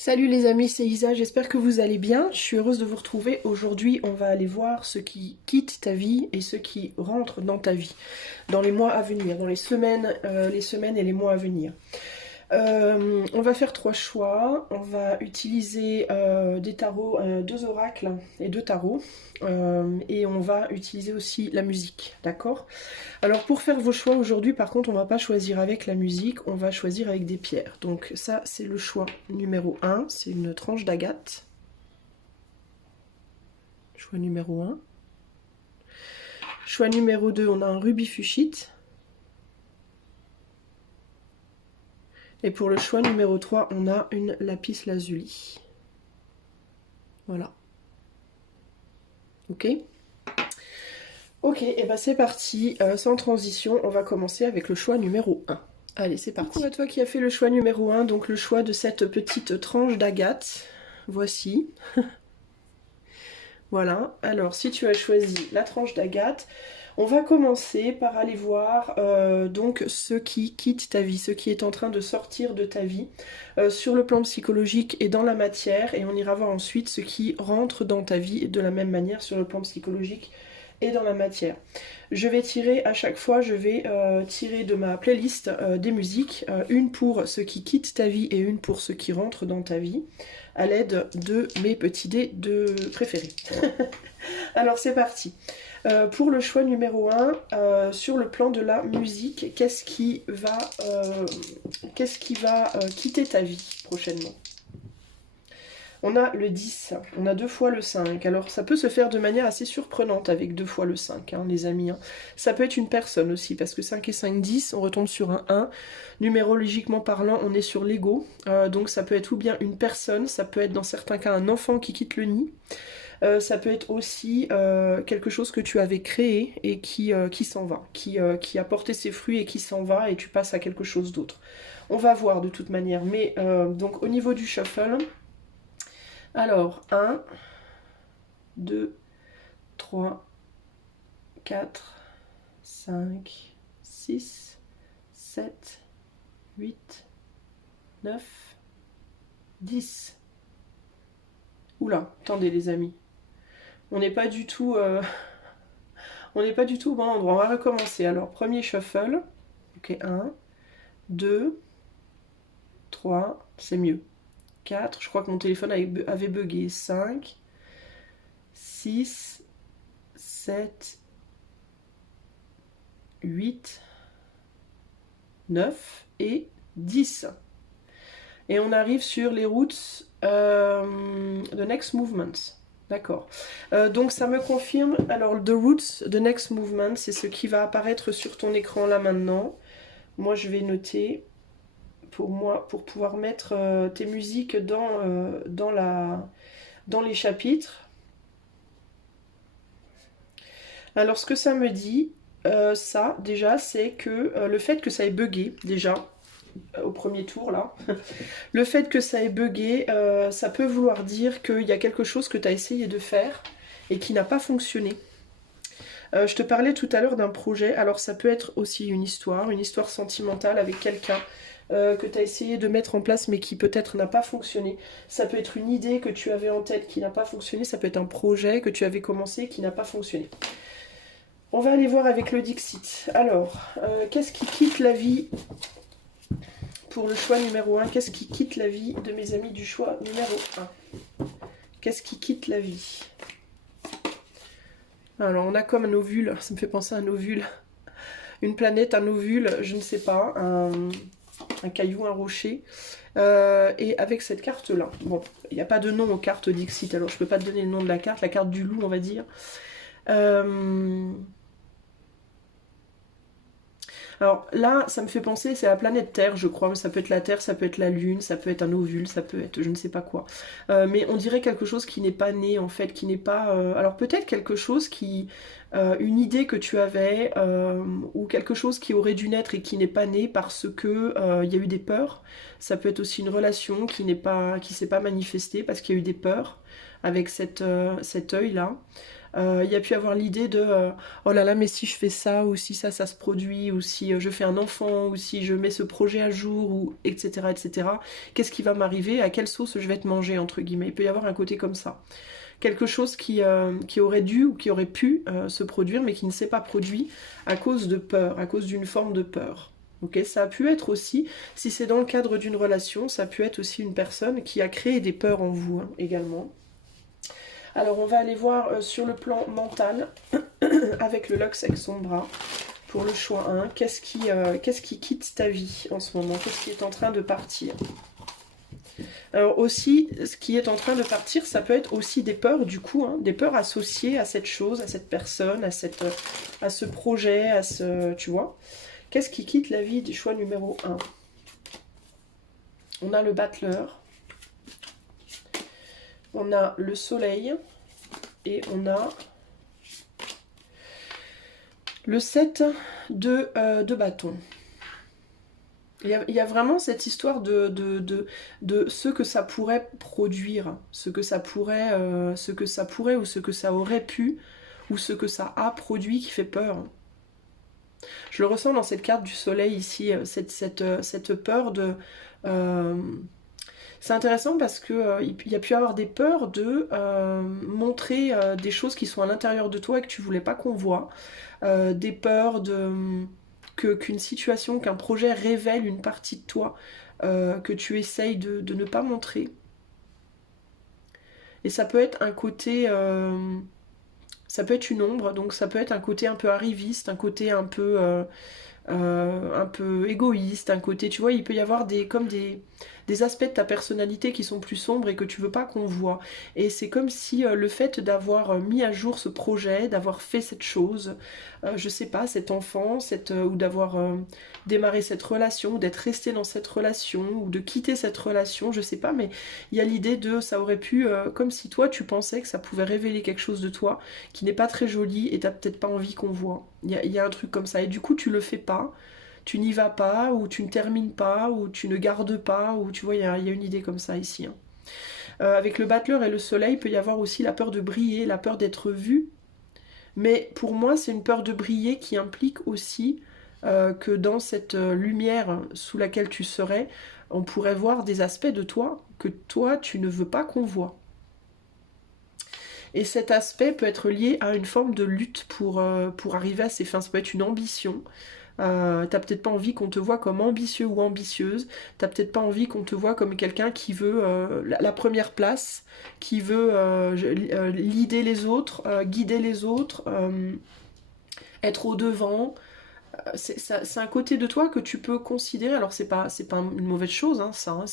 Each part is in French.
Salut les amis, c'est Isa, j'espère que vous allez bien. Je suis heureuse de vous retrouver. Aujourd'hui, on va aller voir ce qui quitte ta vie et ce qui rentre dans ta vie, dans les mois à venir, dans les semaines et les mois à venir. On va faire trois choix. On va utiliser des tarots, deux oracles et deux tarots. Et on va utiliser aussi la musique, d'accord? Alors pour faire vos choix aujourd'hui, par contre, on va pas choisir avec la musique, on va choisir avec des pierres. Donc ça, c'est le choix numéro un, c'est une tranche d'agate. Choix numéro un. Choix numéro 2, on a un rubis fuchsite. Et pour le choix numéro 3, on a une lapis lazuli. Voilà. Ok? Ok, et ben c'est parti. Sans transition, on va commencer avec le choix numéro 1. Allez, c'est parti. Coucou à toi qui a fait le choix numéro 1, donc le choix de cette petite tranche d'agate. Voici. Voilà. Alors, si tu as choisi la tranche d'agate, on va commencer par aller voir donc ce qui quitte ta vie, ce qui est en train de sortir de ta vie sur le plan psychologique et dans la matière, et on ira voir ensuite ce qui rentre dans ta vie de la même manière sur le plan psychologique et dans la matière. Je vais tirer à chaque fois, je vais tirer de ma playlist des musiques, une pour ce qui quitte ta vie et une pour ce qui rentre dans ta vie, à l'aide de mes petits dés de préférés. Alors c'est parti. Pour le choix numéro 1, sur le plan de la musique, qu'est-ce qui va quitter ta vie prochainement? On a le 10, on a deux fois le 5. Alors ça peut se faire de manière assez surprenante avec deux fois le 5, hein, les amis. Hein. Ça peut être une personne aussi, parce que 5 et 5, 10, on retombe sur un 1. Numérologiquement parlant, on est sur l'ego. Donc ça peut être ou bien une personne, ça peut être dans certains cas un enfant qui quitte le nid. Ça peut être aussi quelque chose que tu avais créé et qui s'en va, qui a porté ses fruits et qui s'en va et tu passes à quelque chose d'autre. On va voir de toute manière. Mais donc au niveau du shuffle, alors 1, 2, 3, 4, 5, 6, 7, 8, 9, 10. Oula, attendez les amis. On n'est pas du tout on n'est pas du tout au bon endroit. On va recommencer. Alors, premier shuffle. Ok, 1, 2, 3, c'est mieux. 4, je crois que mon téléphone avait bugué. 5, 6, 7, 8, 9 et 10. Et on arrive sur les roots the next movement. D'accord. Donc ça me confirme. Alors, the roots, the next movement, c'est ce qui va apparaître sur ton écran là maintenant. Moi, je vais noter pour moi, pour pouvoir mettre tes musiques dans les chapitres. Alors, ce que ça me dit, ça, déjà, c'est que le fait que ça ait bugué, déjà, au premier tour là. Le fait que ça ait bugué, ça peut vouloir dire qu'il y a quelque chose que tu as essayé de faire et qui n'a pas fonctionné. Je te parlais tout à l'heure d'un projet, alors ça peut être aussi une histoire sentimentale avec quelqu'un que tu as essayé de mettre en place mais qui peut-être n'a pas fonctionné. Ça peut être une idée que tu avais en tête qui n'a pas fonctionné, ça peut être un projet que tu avais commencé qui n'a pas fonctionné. On va aller voir avec le Dixit. Alors, qu'est-ce qui quitte la vie pour le choix numéro 1, qu'est-ce qui quitte la vie de mes amis du choix numéro 1? Qu'est-ce qui quitte la vie? Alors, on a comme un ovule, ça me fait penser à un ovule. Une planète, un ovule, je ne sais pas, un caillou, un rocher. Et avec cette carte-là, bon, il n'y a pas de nom aux cartes Dixit, alors je ne peux pas te donner le nom de la carte du loup, on va dire. Alors là, ça me fait penser, c'est la planète Terre, je crois. Ça peut être la Terre, ça peut être la Lune, ça peut être un ovule, ça peut être je ne sais pas quoi. Mais on dirait quelque chose qui n'est pas né, en fait, qui n'est pas... Alors peut-être quelque chose qui... une idée que tu avais, ou quelque chose qui aurait dû naître et qui n'est pas né parce que il y a eu des peurs. Ça peut être aussi une relation qui s'est pas manifestée parce qu'il y a eu des peurs avec cet œil-là. Il y a pu avoir l'idée de oh là là, mais si je fais ça, ou si ça se produit, ou si je fais un enfant, ou si je mets ce projet à jour, ou etc. etc. Qu'est-ce qui va m'arriver? À quelle sauce je vais te manger, entre guillemets? Il peut y avoir un côté comme ça. Quelque chose qui aurait dû ou qui aurait pu se produire, mais qui ne s'est pas produit à cause de peur, à cause d'une forme de peur. Ok, ça a pu être aussi, si c'est dans le cadre d'une relation, ça a pu être aussi une personne qui a créé des peurs en vous hein, également. Alors on va aller voir sur le plan mental, avec le Luxe avec son bras, pour le choix 1, qu'est-ce qui quitte ta vie en ce moment? Qu'est-ce qui est en train de partir? Alors aussi, ce qui est en train de partir, ça peut être aussi des peurs du coup, hein, des peurs associées à cette chose, à cette personne, à ce projet, à ce... Tu vois? Qu'est-ce qui quitte la vie du choix numéro 1? On a le battleur, on a le soleil, et on a le 7 de bâton. Il y a vraiment cette histoire de ce que ça pourrait produire, ce que ça pourrait ou ce que ça aurait pu, ou ce que ça a produit qui fait peur. Je le ressens dans cette carte du soleil ici, cette peur de... c'est intéressant parce que il y a pu avoir des peurs de montrer des choses qui sont à l'intérieur de toi et que tu voulais pas qu'on voit. Des peurs qu'une situation, qu'un projet révèle une partie de toi que tu essayes de ne pas montrer. Et ça peut être un côté... ça peut être une ombre, donc ça peut être un côté un peu arriviste, un côté un peu égoïste, un côté, tu vois, il peut y avoir des aspects de ta personnalité qui sont plus sombres et que tu veux pas qu'on voit. Et c'est comme si le fait d'avoir mis à jour ce projet, d'avoir fait cette chose, je sais pas, cet enfant, ou d'avoir démarré cette relation, ou d'être resté dans cette relation, ou de quitter cette relation, je sais pas, mais il y a l'idée de, ça aurait pu, comme si toi tu pensais que ça pouvait révéler quelque chose de toi qui n'est pas très joli et t'as peut-être pas envie qu'on voit. Il y a un truc comme ça, et du coup tu le fais pas, tu n'y vas pas, ou tu ne termines pas, ou tu ne gardes pas, ou tu vois, il y a une idée comme ça ici. Hein. Avec le battleur et le soleil, il peut y avoir aussi la peur de briller, la peur d'être vu, mais pour moi c'est une peur de briller qui implique aussi que dans cette lumière sous laquelle tu serais, on pourrait voir des aspects de toi que toi tu ne veux pas qu'on voit. Et cet aspect peut être lié à une forme de lutte pour arriver à ses fins. Ça peut être une ambition. T'as peut-être pas envie qu'on te voit comme ambitieux ou ambitieuse. T'as peut-être pas envie qu'on te voit comme quelqu'un qui veut la première place, qui veut leader les autres, guider les autres, être au devant. C'est un côté de toi que tu peux considérer, alors c'est pas une mauvaise chose, hein, ça, hein,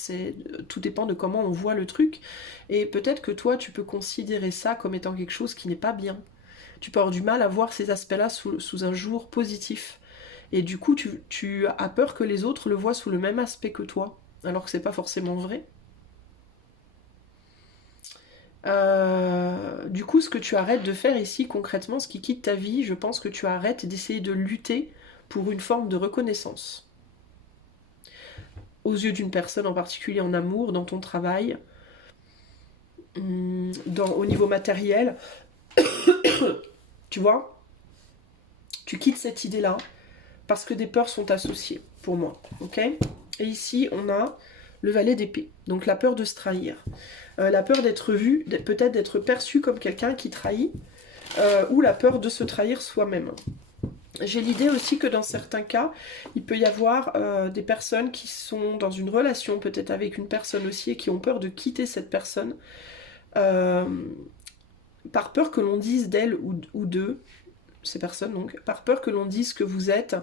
tout dépend de comment on voit le truc, et peut-être que toi tu peux considérer ça comme étant quelque chose qui n'est pas bien. Tu peux avoir du mal à voir ces aspects-là sous un jour positif, et du coup tu as peur que les autres le voient sous le même aspect que toi, alors que c'est pas forcément vrai. Du coup, ce que tu arrêtes de faire ici, concrètement, ce qui quitte ta vie, je pense que tu arrêtes d'essayer de lutter pour une forme de reconnaissance. Aux yeux d'une personne en particulier, en amour, dans ton travail, au niveau matériel. Tu vois? Tu quittes cette idée-là parce que des peurs sont associées, pour moi. Ok? Et ici, on a le valet d'épée. Donc la peur de se trahir. La peur d'être vu, peut-être d'être perçu comme quelqu'un qui trahit, ou la peur de se trahir soi-même. J'ai l'idée aussi que dans certains cas, il peut y avoir des personnes qui sont dans une relation, peut-être avec une personne aussi, et qui ont peur de quitter cette personne, par peur que l'on dise d'elle ou d'eux, ces personnes donc, par peur que l'on dise que vous êtes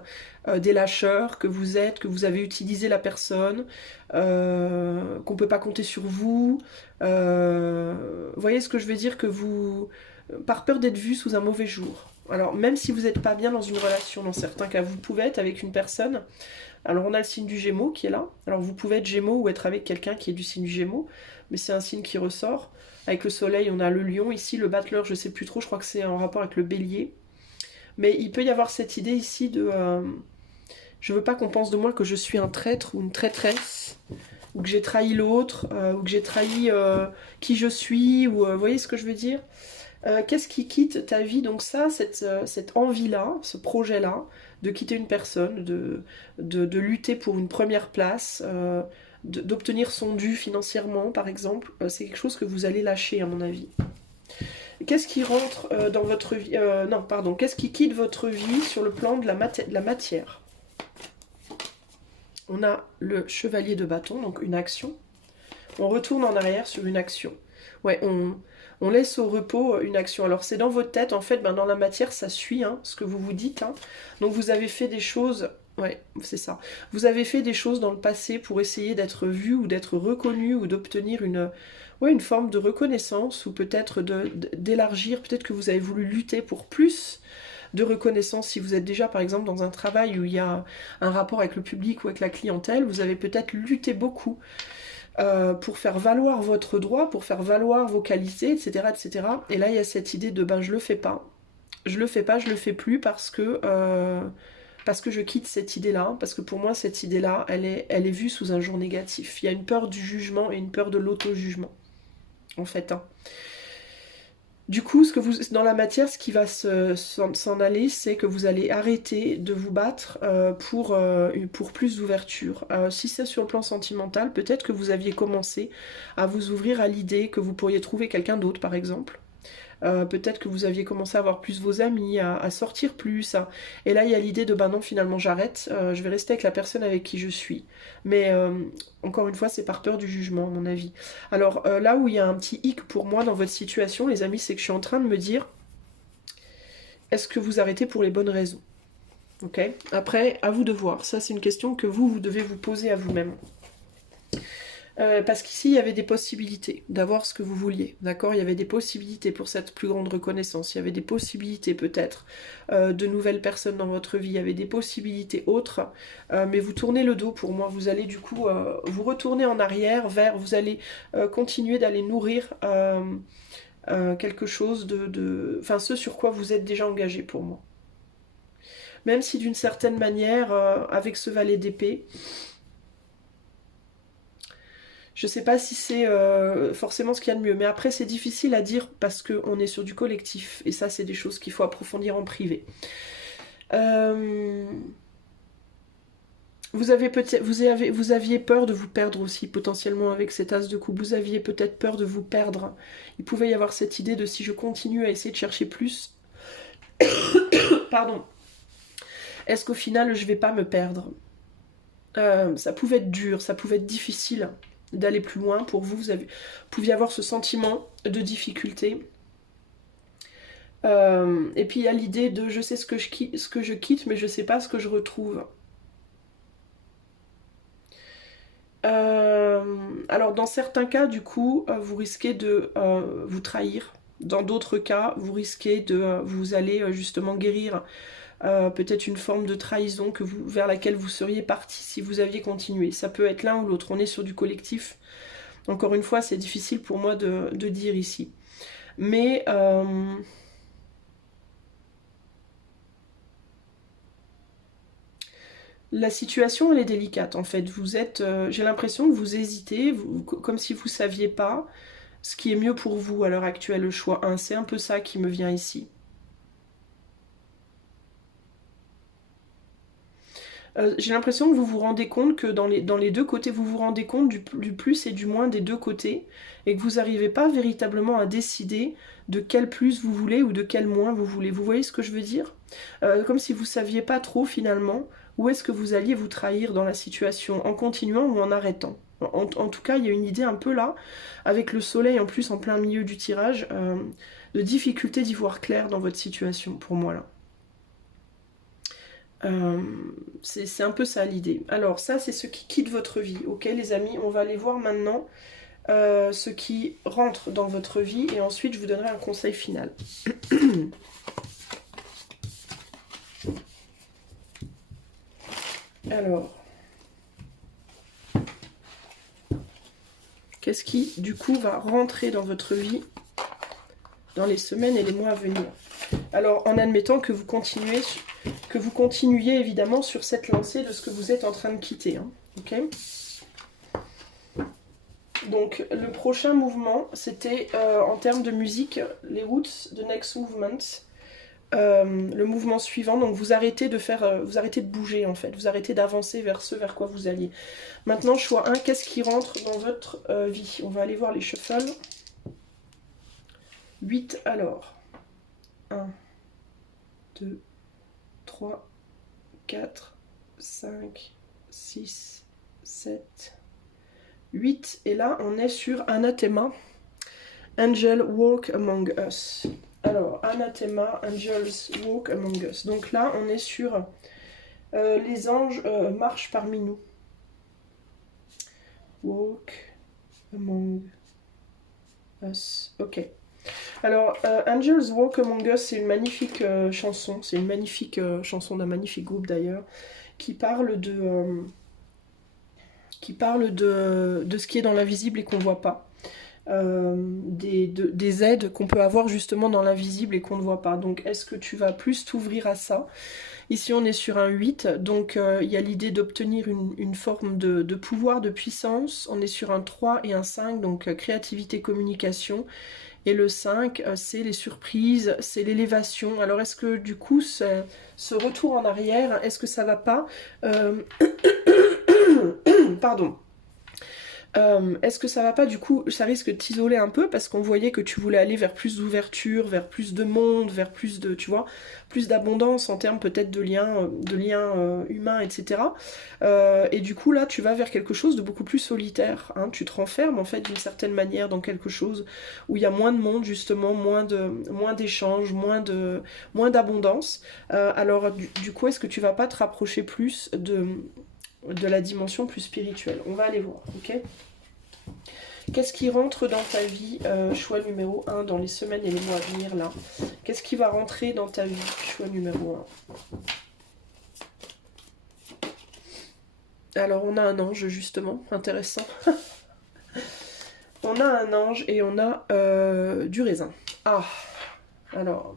des lâcheurs, que vous avez utilisé la personne, qu'on peut pas compter sur vous. Voyez ce que je veux dire, par peur d'être vu sous un mauvais jour. Alors même si vous n'êtes pas bien dans une relation, dans certains cas, vous pouvez être avec une personne. Alors on a le signe du Gémeaux qui est là. Alors vous pouvez être Gémeaux ou être avec quelqu'un qui est du signe du Gémeaux, mais c'est un signe qui ressort. Avec le Soleil, on a le Lion ici, le Battleur, je sais plus trop, je crois que c'est en rapport avec le Bélier. Mais il peut y avoir cette idée ici de... je veux pas qu'on pense de moi que je suis un traître ou une traîtresse, ou que j'ai trahi l'autre, ou que j'ai trahi qui je suis, ou vous voyez ce que je veux dire? Qu'est-ce qui quitte ta vie? Donc ça, cette envie-là, ce projet-là, de quitter une personne, de lutter pour une première place, d'obtenir son dû financièrement, par exemple, c'est quelque chose que vous allez lâcher, à mon avis. Qu'est-ce qui rentre dans votre vie? Non, pardon. Qu'est-ce qui quitte votre vie sur le plan de la matière? On a le chevalier de bâton, donc une action. On retourne en arrière sur une action. Ouais, on laisse au repos une action. Alors c'est dans votre tête, en fait, ben, dans la matière, ça suit hein, ce que vous vous dites. Hein. Donc vous avez fait des choses... Ouais, c'est ça. Vous avez fait des choses dans le passé pour essayer d'être vu ou d'être reconnu ou d'obtenir une forme de reconnaissance ou peut-être d'élargir, peut-être que vous avez voulu lutter pour plus de reconnaissance si vous êtes déjà par exemple dans un travail où il y a un rapport avec le public ou avec la clientèle, vous avez peut-être lutté beaucoup pour faire valoir votre droit, pour faire valoir vos qualités, etc., etc. Et là il y a cette idée de ben je le fais pas, je le fais pas, je le fais plus parce que je quitte cette idée-là, parce que pour moi cette idée-là, elle est vue sous un jour négatif. Il y a une peur du jugement et une peur de l'auto-jugement, en fait. Hein. Du coup, dans la matière, ce qui va s'en aller, c'est que vous allez arrêter de vous battre pour plus d'ouverture. Si c'est sur le plan sentimental, peut-être que vous aviez commencé à vous ouvrir à l'idée que vous pourriez trouver quelqu'un d'autre, par exemple. Peut-être que vous aviez commencé à voir plus vos amis, à sortir plus. Et là, il y a l'idée de, ben non, finalement, j'arrête. Je vais rester avec la personne avec qui je suis. Mais, encore une fois, c'est par peur du jugement, à mon avis. Alors, là où il y a un petit hic pour moi dans votre situation, les amis, c'est que je suis en train de me dire, est-ce que vous arrêtez pour les bonnes raisons? Ok. Après, à vous de voir. Ça, c'est une question que vous devez vous poser à vous-même. Parce qu'ici, il y avait des possibilités d'avoir ce que vous vouliez, d'accord? Il y avait des possibilités pour cette plus grande reconnaissance, il y avait des possibilités peut-être de nouvelles personnes dans votre vie, il y avait des possibilités autres, mais vous tournez le dos pour moi, vous allez du coup vous retourner en arrière vous allez continuer d'aller nourrir quelque chose enfin ce sur quoi vous êtes déjà engagé pour moi. Même si d'une certaine manière, avec ce valet d'épée, je sais pas si c'est forcément ce qu'il y a de mieux, mais après c'est difficile à dire parce qu'on est sur du collectif, et ça c'est des choses qu'il faut approfondir en privé. Vous aviez peur de vous perdre aussi potentiellement avec cet as de coupe, vous aviez peut-être peur de vous perdre. Il pouvait y avoir cette idée de si je continue à essayer de chercher plus, pardon, est-ce qu'au final je vais pas me perdre? Ça pouvait être dur, ça pouvait être difficile d'aller plus loin pour vous, pouviez avoir ce sentiment de difficulté. Et puis il y a l'idée de je sais ce que je quitte, mais je sais pas ce que je retrouve. Alors dans certains cas, du coup, vous risquez de vous trahir. Dans d'autres cas, vous risquez de vous allez justement guérir peut-être une forme de trahison vers laquelle vous seriez parti si vous aviez continué. Ça peut être l'un ou l'autre, on est sur du collectif. Encore une fois, c'est difficile pour moi de dire ici. Mais la situation, elle est délicate en fait. J'ai l'impression que vous hésitez, comme si vous ne saviez pas ce qui est mieux pour vous à l'heure actuelle, le choix 1. C'est un peu ça qui me vient ici. J'ai l'impression que vous vous rendez compte que dans les deux côtés, vous vous rendez compte du plus et du moins des deux côtés, et que vous n'arrivez pas véritablement à décider de quel plus vous voulez ou de quel moins vous voulez. Vous voyez ce que je veux dire? Comme si vous ne saviez pas trop finalement où est-ce que vous alliez vous trahir dans la situation, en continuant ou en arrêtant. En tout cas, il y a une idée un peu là, avec le soleil en plus en plein milieu du tirage, de difficulté d'y voir clair dans votre situation, pour moi là. C'est un peu ça l'idée. Alors ça c'est ce qui quitte votre vie, ok les amis, on va aller voir maintenant ce qui rentre dans votre vie et ensuite je vous donnerai un conseil final. Alors, qu'est-ce qui du coup va rentrer dans votre vie dans les semaines et les mois à venir? Alors en admettant que vous continuiez évidemment sur cette lancée de ce que vous êtes en train de quitter, hein, ok? Donc le prochain mouvement, c'était en termes de musique, les roots, the next movement. Le mouvement suivant, donc vous arrêtez de faire, vous arrêtez de bouger en fait, vous arrêtez d'avancer vers ce vers quoi vous alliez. Maintenant, choix 1, qu'est-ce qui rentre dans votre vie? On va aller voir les shuffles. 8 alors. 1, 2, 3, 4, 5, 6, 7, 8. Et là, on est sur Anathema. Angel walk among us. Alors, Anathema, Angels walk among us. Donc là, on est sur les anges marchent parmi nous. Walk among us. Ok. Alors, Angels walk among us, c'est une magnifique chanson. C'est une magnifique chanson d'un magnifique groupe d'ailleurs, qui parle de ce qui est dans l'invisible et qu'on ne voit pas. Des aides qu'on peut avoir justement dans l'invisible et qu'on ne voit pas. Donc est-ce que tu vas plus t'ouvrir à ça? Ici on est sur un 8, donc il y a l'idée d'obtenir une forme de pouvoir, de puissance. On est sur un 3 et un 5, donc créativité, communication. Et le 5, c'est les surprises, c'est l'élévation. Alors est-ce que du coup ce retour en arrière, est-ce que ça va pas Pardon. Est-ce que ça va pas, du coup, ça risque de t'isoler un peu parce qu'on voyait que tu voulais aller vers plus d'ouverture, vers plus de monde, vers plus de, tu vois, plus d'abondance en termes peut-être de liens humains, etc. Et du coup, là, tu vas vers quelque chose de beaucoup plus solitaire. Hein. Tu te renfermes, en fait, d'une certaine manière dans quelque chose où il y a moins de monde, justement, moins d'échanges, moins d'abondance. Alors, du coup, est-ce que tu vas pas te rapprocher plus de la dimension plus spirituelle? On va aller voir, ok? Qu'est-ce qui rentre dans ta vie, choix numéro 1, dans les semaines et les mois à venir, là? Qu'est-ce qui va rentrer dans ta vie, choix numéro 1? Alors, on a un ange, justement, intéressant. On a un ange et on a du raisin. Ah, alors...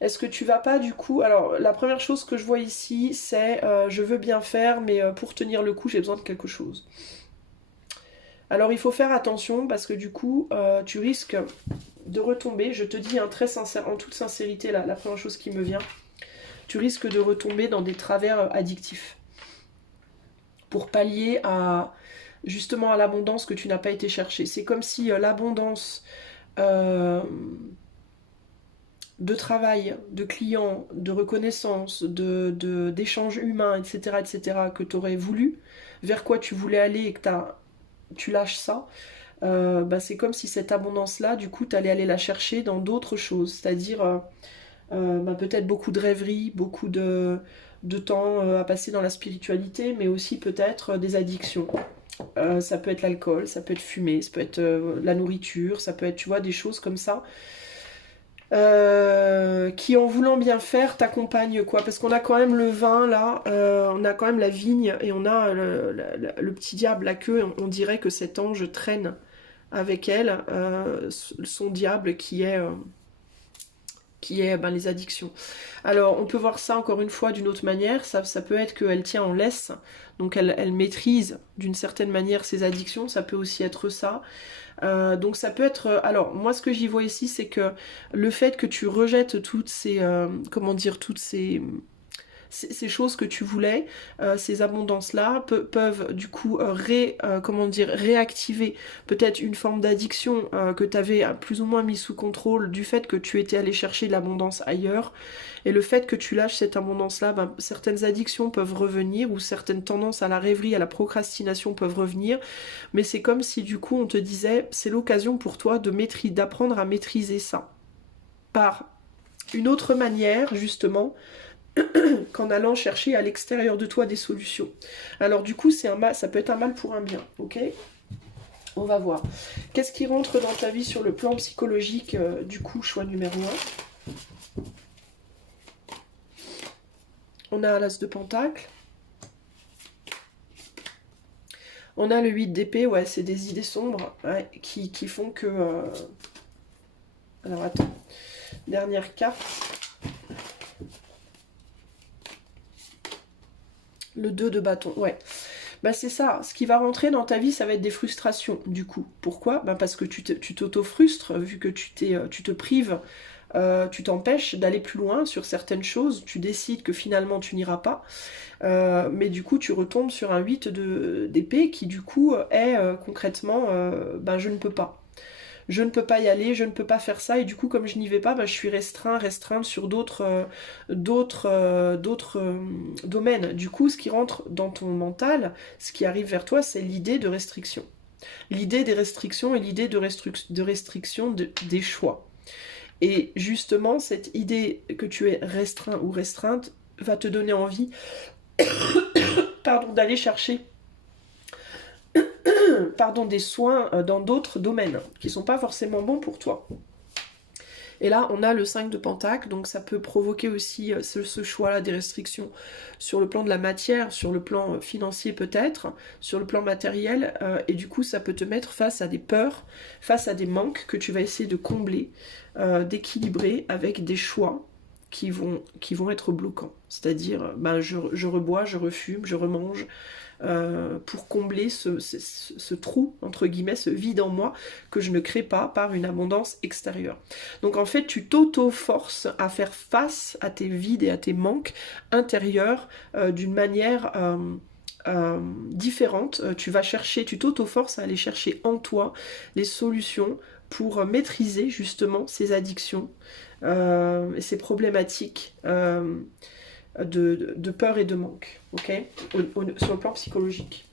Est-ce que tu vas pas du coup... Alors la première chose que je vois ici c'est je veux bien faire mais pour tenir le coup j'ai besoin de quelque chose. Alors il faut faire attention parce que du coup tu risques de retomber, je te dis très sincère, en toute sincérité la première chose qui me vient, tu risques de retomber dans des travers addictifs. Pour pallier à justement à l'abondance que tu n'as pas été chercher. C'est comme si l'abondance... de travail, de clients, de reconnaissance, d'échanges humains, etc., que tu aurais voulu, vers quoi tu voulais aller et que tu lâches ça, c'est comme si cette abondance-là, du coup, tu allais aller la chercher dans d'autres choses, c'est-à-dire peut-être beaucoup de rêveries, beaucoup de temps à passer dans la spiritualité, mais aussi peut-être des addictions. Ça peut être l'alcool, ça peut être fumer, ça peut être la nourriture, ça peut être, tu vois, des choses comme ça. Qui en voulant bien faire t'accompagne quoi, parce qu'on a quand même le vin là, on a quand même la vigne et on a le petit diable à queue, on dirait que cet ange traîne avec elle son diable qui est les addictions. Alors on peut voir ça encore une fois d'une autre manière, ça peut être qu'elle tient en laisse, donc elle maîtrise d'une certaine manière ses addictions, ça peut aussi être ça. Donc ça peut être... Alors moi ce que j'y vois ici c'est que le fait que tu rejettes toutes ces... comment dire, toutes ces choses que tu voulais, ces abondances-là peuvent du coup réactiver peut-être une forme d'addiction que tu avais plus ou moins mis sous contrôle du fait que tu étais allé chercher l'abondance ailleurs. Et le fait que tu lâches cette abondance-là, certaines addictions peuvent revenir ou certaines tendances à la rêverie, à la procrastination peuvent revenir. Mais c'est comme si du coup on te disait, c'est l'occasion pour toi d'apprendre à maîtriser ça. Par une autre manière, justement, qu'en allant chercher à l'extérieur de toi des solutions. Alors du coup, ça peut être un mal pour un bien, ok? On va voir. Qu'est-ce qui rentre dans ta vie sur le plan psychologique, du coup, choix numéro 1? On a l'as de pentacle. On a le 8 d'épée, ouais, c'est des idées sombres, ouais, qui font que... Alors attends, dernière carte. Le 2 de bâton, ouais. Bah c'est ça, ce qui va rentrer dans ta vie, ça va être des frustrations, du coup. Pourquoi? Bah parce que tu t'auto-frustres, vu que tu te prives, tu t'empêches d'aller plus loin sur certaines choses, tu décides que finalement tu n'iras pas, mais du coup tu retombes sur un 8 d'épée qui du coup est concrètement, ben je ne peux pas. Je ne peux pas y aller, je ne peux pas faire ça, et du coup comme je n'y vais pas, ben, je suis restreinte sur d'autres domaines. Du coup, ce qui rentre dans ton mental, ce qui arrive vers toi, c'est l'idée de restriction. L'idée des restrictions et l'idée de restriction des choix. Et justement, cette idée que tu es restreint ou restreinte va te donner envie, pardon, d'aller chercher des soins dans d'autres domaines qui ne sont pas forcément bons pour toi. Et là, on a le 5 de Pentacle, donc ça peut provoquer aussi ce choix-là des restrictions sur le plan de la matière, sur le plan financier peut-être, sur le plan matériel, et du coup, ça peut te mettre face à des peurs, face à des manques que tu vas essayer de combler, d'équilibrer avec des choix qui vont être bloquants. C'est-à-dire, ben, je rebois, je refume, je remange, pour combler ce trou, entre guillemets, ce vide en moi que je ne crée pas par une abondance extérieure. Donc en fait, tu t'auto-forces à faire face à tes vides et à tes manques intérieurs d'une manière différente. Tu t'auto-forces à aller chercher en toi les solutions pour maîtriser justement ces addictions et ces problématiques de peur et de manque, ok, sur le plan psychologique.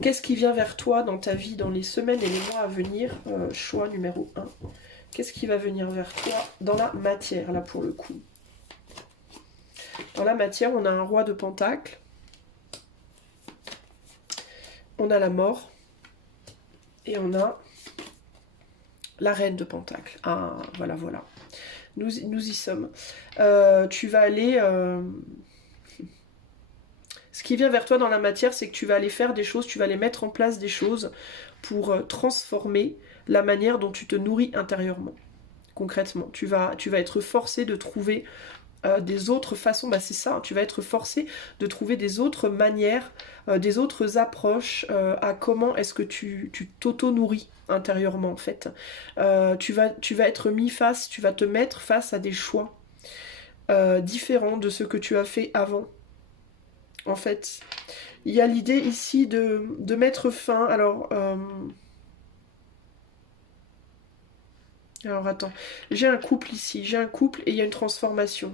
Qu'est-ce qui vient vers toi dans ta vie dans les semaines et les mois à venir? Choix numéro 1. Qu'est-ce qui va venir vers toi dans la matière, là, pour le coup? Dans la matière, on a un roi de pentacle. On a la mort. Et on a la reine de pentacle. Ah, voilà, voilà. Nous y sommes. Tu vas aller... Ce qui vient vers toi dans la matière, c'est que tu vas aller faire des choses, tu vas aller mettre en place des choses pour transformer la manière dont tu te nourris intérieurement. Concrètement, tu vas être forcé de trouver des autres façons, bah c'est ça, tu vas être forcé de trouver des autres manières, des autres approches à comment est-ce que tu t'auto-nourris intérieurement en fait. Tu vas être tu vas te mettre face à des choix différents de ce que tu as fait avant. En fait, il y a l'idée ici de mettre fin. Alors attends, j'ai un couple ici, j'ai un couple et il y a une transformation.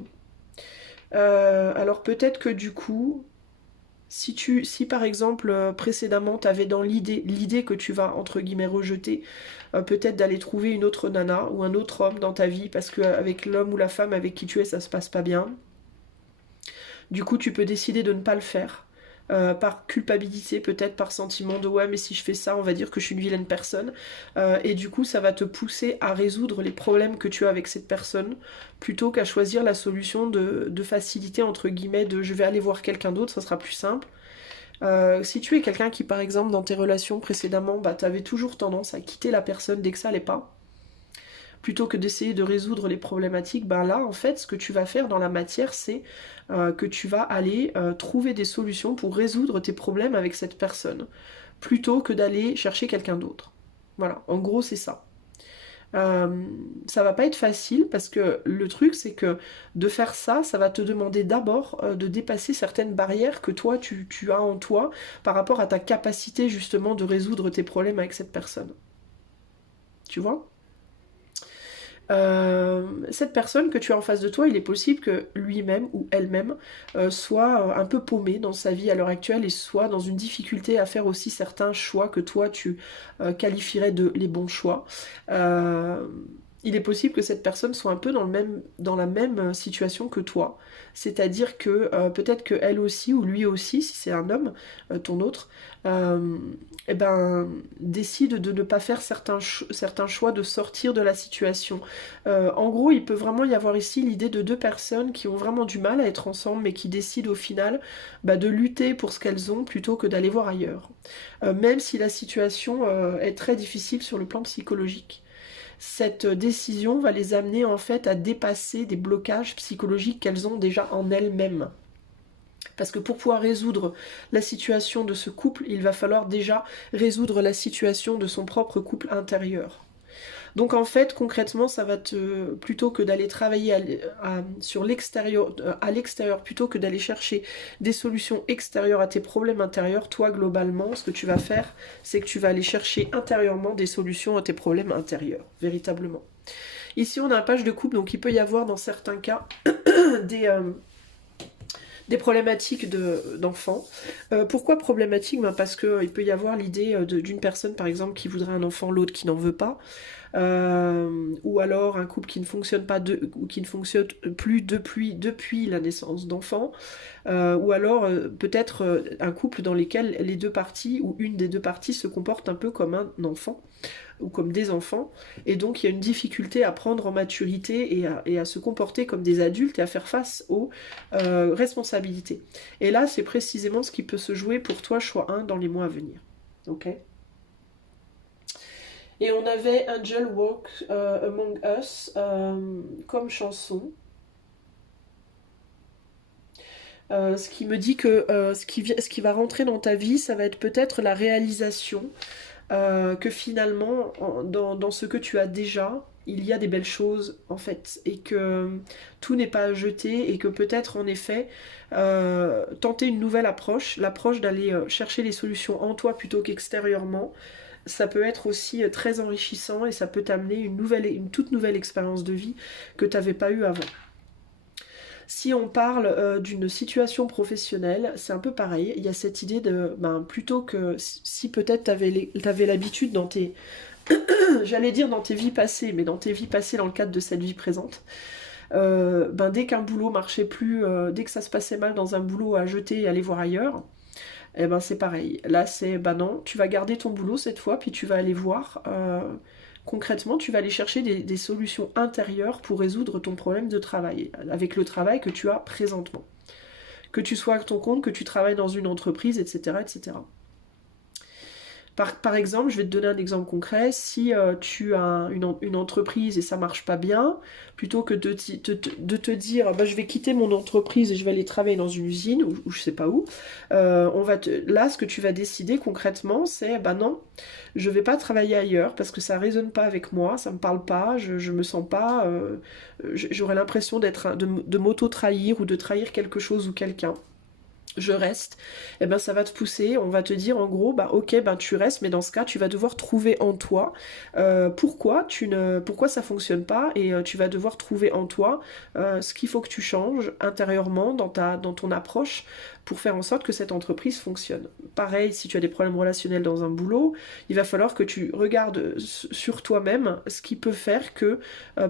Alors peut-être que du coup, si par exemple précédemment tu avais dans l'idée que tu vas entre guillemets rejeter, peut-être d'aller trouver une autre nana ou un autre homme dans ta vie parce qu'avec l'homme ou la femme avec qui tu es ça se passe pas bien. Du coup tu peux décider de ne pas le faire. Par culpabilité, peut-être par sentiment de ouais mais si je fais ça on va dire que je suis une vilaine personne, et du coup ça va te pousser à résoudre les problèmes que tu as avec cette personne plutôt qu'à choisir la solution de facilité entre guillemets de je vais aller voir quelqu'un d'autre, ça sera plus simple. Si tu es quelqu'un qui par exemple dans tes relations précédemment bah, t'avais toujours tendance à quitter la personne dès que ça allait pas, plutôt que d'essayer de résoudre les problématiques, ben là en fait ce que tu vas faire dans la matière c'est que tu vas aller trouver des solutions pour résoudre tes problèmes avec cette personne, plutôt que d'aller chercher quelqu'un d'autre. Voilà, en gros c'est ça. Ça va pas être facile parce que le truc c'est que de faire ça, ça va te demander d'abord de dépasser certaines barrières que toi tu as en toi par rapport à ta capacité justement de résoudre tes problèmes avec cette personne. Tu vois ? Cette personne que tu as en face de toi, il est possible que lui-même ou elle-même soit un peu paumé dans sa vie à l'heure actuelle et soit dans une difficulté à faire aussi certains choix que toi tu qualifierais de les bons choix. Il est possible que cette personne soit un peu dans la même situation que toi. C'est-à-dire que peut-être qu'elle aussi, ou lui aussi, si c'est un homme, ton autre, eh ben, décide de ne pas faire certains choix, de sortir de la situation. En gros, il peut vraiment y avoir ici l'idée de deux personnes qui ont vraiment du mal à être ensemble, mais qui décident au final bah, de lutter pour ce qu'elles ont plutôt que d'aller voir ailleurs. Même si la situation est très difficile sur le plan psychologique. Cette décision va les amener en fait à dépasser des blocages psychologiques qu'elles ont déjà en elles-mêmes. Parce que pour pouvoir résoudre la situation de ce couple, il va falloir déjà résoudre la situation de son propre couple intérieur. Donc en fait, concrètement, ça va te, plutôt que d'aller travailler sur l'extérieur, à l'extérieur, plutôt que d'aller chercher des solutions extérieures à tes problèmes intérieurs, toi globalement, ce que tu vas faire, c'est que tu vas aller chercher intérieurement des solutions à tes problèmes intérieurs, véritablement. Ici, on a un page de couple, donc il peut y avoir dans certains cas des problématiques d'enfants. Pourquoi problématiques? Parce qu'il peut y avoir l'idée d'une personne, par exemple, qui voudrait un enfant, l'autre qui n'en veut pas. Ou alors un couple qui ne fonctionne pas ou qui ne fonctionne plus depuis la naissance d'enfants, ou alors peut-être un couple dans lequel les deux parties ou une des deux parties se comporte un peu comme un enfant ou comme des enfants, et donc il y a une difficulté à prendre en maturité et à se comporter comme des adultes et à faire face aux responsabilités. Et là, c'est précisément ce qui peut se jouer pour toi, choix 1, dans les mois à venir. Ok. Et on avait Angel Walk Among Us comme chanson. Ce qui me dit que ce qui va rentrer dans ta vie, ça va être peut-être la réalisation que finalement, dans ce que tu as déjà, il y a des belles choses en fait, et que tout n'est pas à jeter, et que peut-être en effet, tenter une nouvelle approche, l'approche d'aller chercher les solutions en toi plutôt qu'extérieurement, ça peut être aussi très enrichissant, et ça peut t'amener une toute nouvelle expérience de vie que tu n'avais pas eue avant. Si on parle d'une situation professionnelle, c'est un peu pareil. Il y a cette idée de, plutôt que si peut-être t'avais l'habitude dans tes, j'allais dire dans tes vies passées, mais dans tes vies passées dans le cadre de cette vie présente, dès qu'un boulot marchait plus, dès que ça se passait mal dans un boulot, à jeter et aller voir ailleurs, eh ben c'est pareil. Là c'est, non, tu vas garder ton boulot cette fois, puis tu vas aller voir... concrètement, tu vas aller chercher des solutions intérieures pour résoudre ton problème de travail, avec le travail que tu as présentement. Que tu sois à ton compte, que tu travailles dans une entreprise, etc. etc. Par exemple, je vais te donner un exemple concret. Si tu as une entreprise et ça marche pas bien, plutôt que de te dire je vais quitter mon entreprise et je vais aller travailler dans une usine ou je sais pas où, là ce que tu vas décider concrètement c'est non, je vais pas travailler ailleurs parce que ça résonne pas avec moi, ça me parle pas, je me sens pas, j'aurais l'impression de m'auto-trahir ou de trahir quelque chose ou quelqu'un. Je reste, et ça va te pousser, on va te dire en gros, ok, tu restes, mais dans ce cas, tu vas devoir trouver en toi pourquoi ça fonctionne pas, et tu vas devoir trouver en toi ce qu'il faut que tu changes intérieurement dans ton approche pour faire en sorte que cette entreprise fonctionne. Pareil, si tu as des problèmes relationnels dans un boulot, il va falloir que tu regardes sur toi-même ce qui peut faire que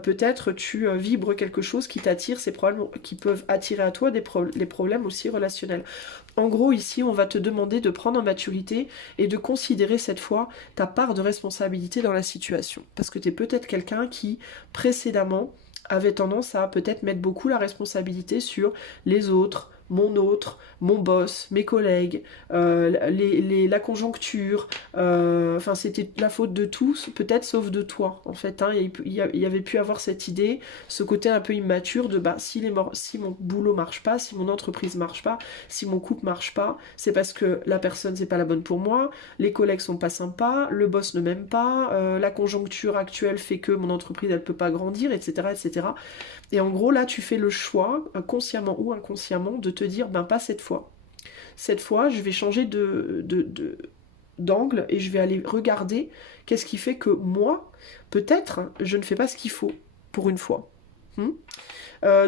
peut-être tu vibres quelque chose qui t'attire, ces problèmes qui peuvent attirer à toi les problèmes aussi relationnels. En gros, ici, on va te demander de prendre en maturité et de considérer cette fois ta part de responsabilité dans la situation. Parce que tu es peut-être quelqu'un qui, précédemment, avait tendance à peut-être mettre beaucoup la responsabilité sur les autres, mon boss, mes collègues, la conjoncture, c'était la faute de tous, peut-être sauf de toi, en fait. Il y avait pu avoir cette idée, ce côté un peu immature de si mon boulot marche pas, si mon entreprise marche pas, si mon couple marche pas, c'est parce que la personne c'est pas la bonne pour moi, les collègues sont pas sympas, le boss ne m'aime pas, la conjoncture actuelle fait que mon entreprise elle peut pas grandir, etc., etc. Et en gros, là, tu fais le choix, consciemment ou inconsciemment, de te dire, pas cette fois. Cette fois, je vais changer d'angle et je vais aller regarder qu'est-ce qui fait que moi, peut-être, je ne fais pas ce qu'il faut, pour une fois.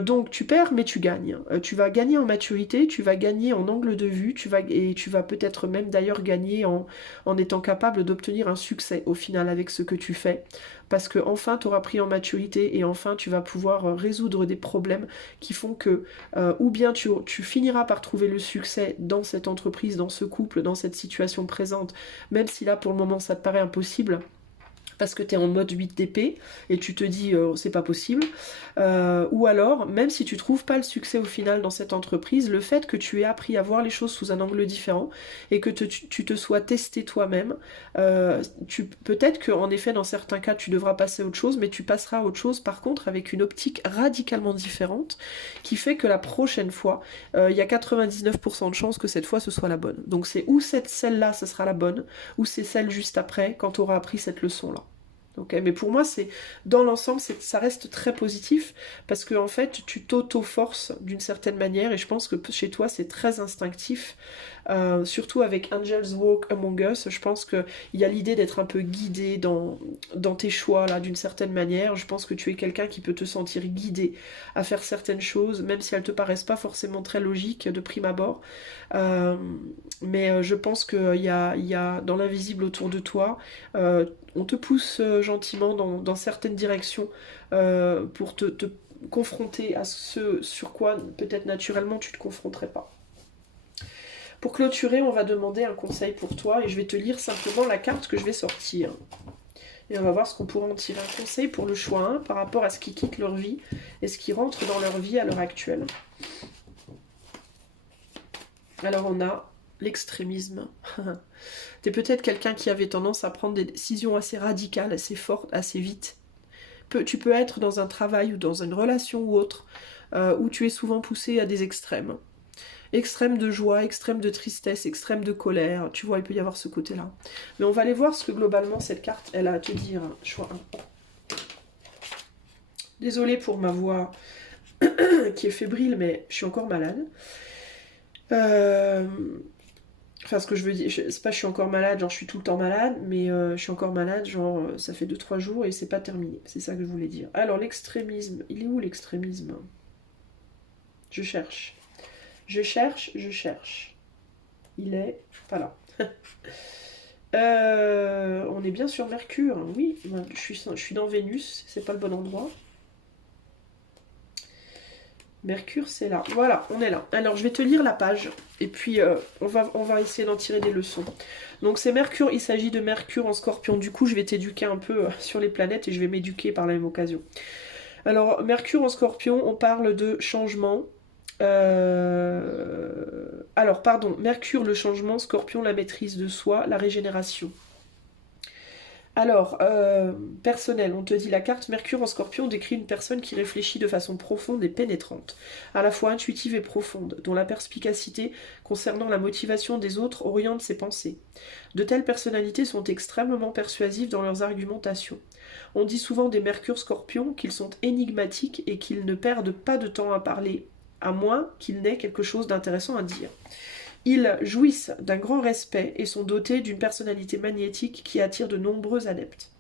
Donc tu perds mais tu gagnes. Tu vas gagner en maturité, tu vas gagner en angle de vue, et tu vas peut-être même d'ailleurs gagner en étant capable d'obtenir un succès au final avec ce que tu fais. Parce que enfin tu auras pris en maturité et enfin tu vas pouvoir résoudre des problèmes qui font que ou bien tu finiras par trouver le succès dans cette entreprise, dans ce couple, dans cette situation présente, même si là pour le moment ça te paraît impossible. parce que tu es en mode 8 d'épée et tu te dis c'est pas possible. Ou alors, même si tu trouves pas le succès au final dans cette entreprise, le fait que tu aies appris à voir les choses sous un angle différent et que tu te sois testé toi-même, peut-être qu'en effet dans certains cas tu devras passer à autre chose, mais tu passeras à autre chose par contre avec une optique radicalement différente qui fait que la prochaine fois, il y a 99% de chances que cette fois ce soit la bonne. Donc c'est ou celle-là, ce sera la bonne, ou c'est celle juste après quand tu auras appris cette leçon-là. Okay, mais pour moi, dans l'ensemble, ça reste très positif parce que en fait, tu t'auto-forces d'une certaine manière et je pense que chez toi, c'est très instinctif. Surtout avec Angels Walk Among Us, je pense qu'il y a l'idée d'être un peu guidé dans tes choix là, d'une certaine manière. Je pense que tu es quelqu'un qui peut te sentir guidé à faire certaines choses, même si elles te paraissent pas forcément très logiques de prime abord. Mais je pense qu'il y a dans l'invisible autour de toi, on te pousse gentiment dans certaines directions pour te confronter à ce sur quoi peut-être naturellement tu ne te confronterais pas. Pour clôturer, on va demander un conseil pour toi et je vais te lire simplement la carte que je vais sortir. Et on va voir ce qu'on pourra en tirer. Un conseil pour le choix 1 par rapport à ce qui quitte leur vie et ce qui rentre dans leur vie à l'heure actuelle. Alors on a l'extrémisme. T'es peut-être quelqu'un qui avait tendance à prendre des décisions assez radicales, assez fortes, assez vite. Tu peux être dans un travail ou dans une relation ou autre, où tu es souvent poussé à des extrêmes. Extrême de joie, extrême de tristesse, extrême de colère. Tu vois, il peut y avoir ce côté-là. Mais on va aller voir ce que globalement cette carte, elle a à te dire. Choix 1. Désolée pour ma voix qui est fébrile, mais je suis encore malade. Enfin, ce que je veux dire, c'est pas je suis encore malade, genre je suis tout le temps malade, mais je suis encore malade, genre ça fait 2-3 jours et c'est pas terminé. C'est ça que je voulais dire. Alors, l'extrémisme, il est où l'extrémisme? Je cherche. Je cherche. Il est pas là. On est bien sur Mercure, oui, je suis dans Vénus, c'est pas le bon endroit. Mercure, c'est là. Voilà, on est là. Alors, je vais te lire la page. Et puis, on va essayer d'en tirer des leçons. Donc, c'est Mercure. Il s'agit de Mercure en Scorpion. Du coup, je vais t'éduquer un peu sur les planètes et je vais m'éduquer par la même occasion. Alors, Mercure en Scorpion, on parle de changement. Alors, pardon. Mercure, le changement. Scorpion, la maîtrise de soi, la régénération. Alors, personnel, on te dit la carte Mercure en Scorpion décrit une personne qui réfléchit de façon profonde et pénétrante, à la fois intuitive et profonde, dont la perspicacité concernant la motivation des autres oriente ses pensées. De telles personnalités sont extrêmement persuasives dans leurs argumentations. On dit souvent des Mercure Scorpions qu'ils sont énigmatiques et qu'ils ne perdent pas de temps à parler, à moins qu'ils n'aient quelque chose d'intéressant à dire. Ils jouissent d'un grand respect et sont dotés d'une personnalité magnétique qui attire de nombreux adeptes.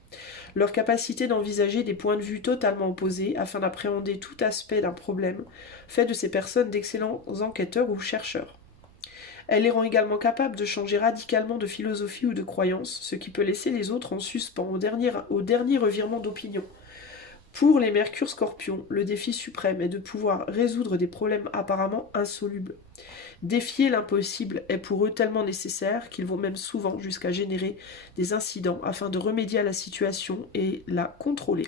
Leur capacité d'envisager des points de vue totalement opposés afin d'appréhender tout aspect d'un problème fait de ces personnes d'excellents enquêteurs ou chercheurs. Elle les rend également capables de changer radicalement de philosophie ou de croyance, ce qui peut laisser les autres en suspens au dernier revirement d'opinion. Pour les Mercure Scorpions, le défi suprême est de pouvoir résoudre des problèmes apparemment insolubles. Défier l'impossible est pour eux tellement nécessaire qu'ils vont même souvent jusqu'à générer des incidents afin de remédier à la situation et la contrôler.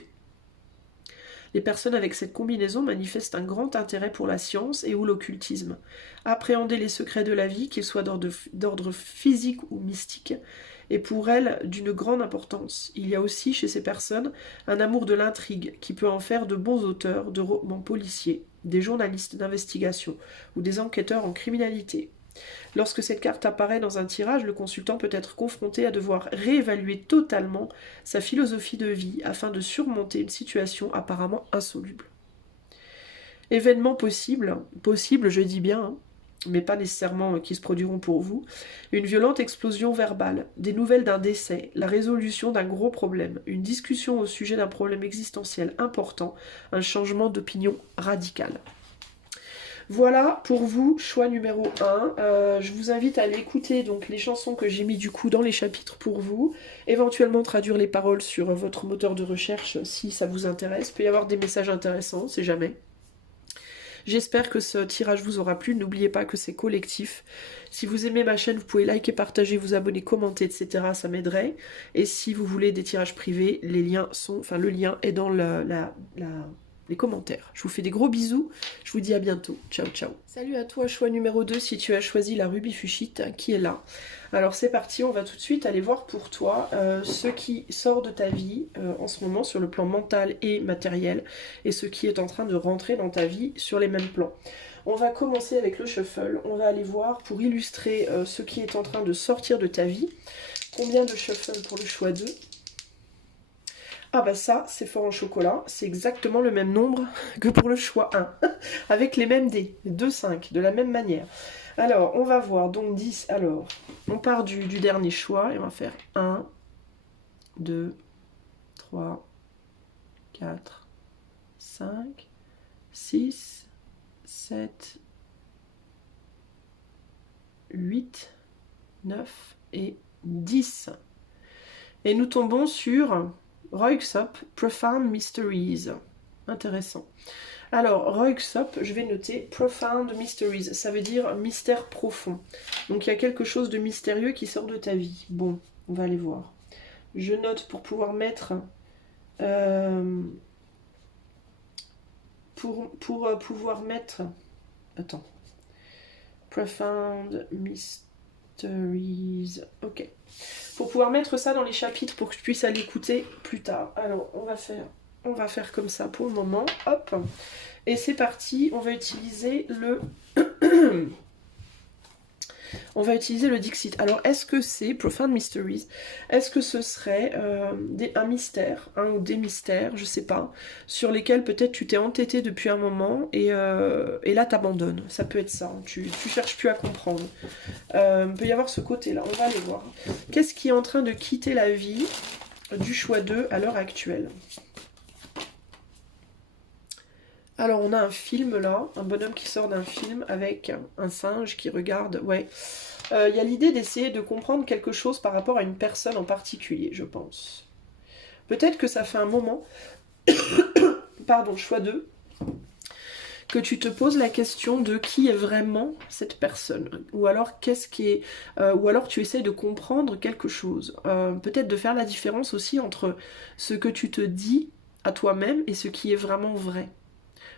Les personnes avec cette combinaison manifestent un grand intérêt pour la science et ou l'occultisme. Appréhender les secrets de la vie, qu'ils soient d'ordre physique ou mystique, est pour elles d'une grande importance. Il y a aussi chez ces personnes un amour de l'intrigue qui peut en faire de bons auteurs de romans policiers, des journalistes d'investigation ou des enquêteurs en criminalité. Lorsque cette carte apparaît dans un tirage, le consultant peut être confronté à devoir réévaluer totalement sa philosophie de vie afin de surmonter une situation apparemment insoluble. Événements possibles, je dis bien, mais pas nécessairement qui se produiront pour vous, une violente explosion verbale, des nouvelles d'un décès, la résolution d'un gros problème, une discussion au sujet d'un problème existentiel important, un changement d'opinion radical. Voilà pour vous, choix numéro 1. Je vous invite à aller écouter donc, les chansons que j'ai mis du coup dans les chapitres pour vous, éventuellement traduire les paroles sur votre moteur de recherche si ça vous intéresse. Il peut y avoir des messages intéressants, c'est jamais. J'espère que ce tirage vous aura plu. N'oubliez pas que c'est collectif. Si vous aimez ma chaîne, vous pouvez liker, partager, vous abonner, commenter, etc. Ça m'aiderait. Et si vous voulez des tirages privés, les liens sont, enfin le lien est dans les commentaires. Je vous fais des gros bisous. Je vous dis à bientôt. Ciao, ciao. Salut à toi, choix numéro 2, si tu as choisi la rubis fuchsite qui est là. Alors c'est parti, on va tout de suite aller voir pour toi ce qui sort de ta vie en ce moment sur le plan mental et matériel et ce qui est en train de rentrer dans ta vie sur les mêmes plans. On va commencer avec le shuffle, on va aller voir pour illustrer ce qui est en train de sortir de ta vie. Combien de shuffle pour le choix 2? Ah bah ça, c'est fort en chocolat, c'est exactement le même nombre que pour le choix 1, avec les mêmes dés, 2, 5, de la même manière. Alors, on va voir, donc 10, alors, on part du dernier choix, et on va faire 1, 2, 3, 4, 5, 6, 7, 8, 9 et 10. Et nous tombons sur Röyksopp, Profound Mysteries. Intéressant. Alors, Röyksopp, je vais noter Profound Mysteries. Ça veut dire mystère profond. Donc, il y a quelque chose de mystérieux qui sort de ta vie. Bon, on va aller voir. Je note pour pouvoir mettre... pouvoir mettre... Attends. Profound Mysteries. Ok. Pour pouvoir mettre ça dans les chapitres pour que je puisse aller écouter plus tard. Alors, on va faire comme ça pour le moment. Hop. Et c'est parti. On va utiliser le... on va utiliser le Dixit. Alors, est-ce que c'est Profound Mysteries? Est-ce que ce serait un mystère, un ou des mystères, je sais pas, sur lesquels peut-être tu t'es entêté depuis un moment et là t'abandonnes. Ça peut être ça. Hein. Tu cherches plus à comprendre. Il peut y avoir ce côté-là. On va aller voir. Qu'est-ce qui est en train de quitter la vie du choix 2 à l'heure actuelle? Alors, on a un film là, un bonhomme qui sort d'un film avec un singe qui regarde. Ouais. Il y a l'idée d'essayer de comprendre quelque chose par rapport à une personne en particulier, je pense. Peut-être que ça fait un moment, pardon, choix 2, que tu te poses la question de qui est vraiment cette personne. Ou alors, qu'est-ce qui est... ou alors tu essaies de comprendre quelque chose. Peut-être de faire la différence aussi entre ce que tu te dis à toi-même et ce qui est vraiment vrai.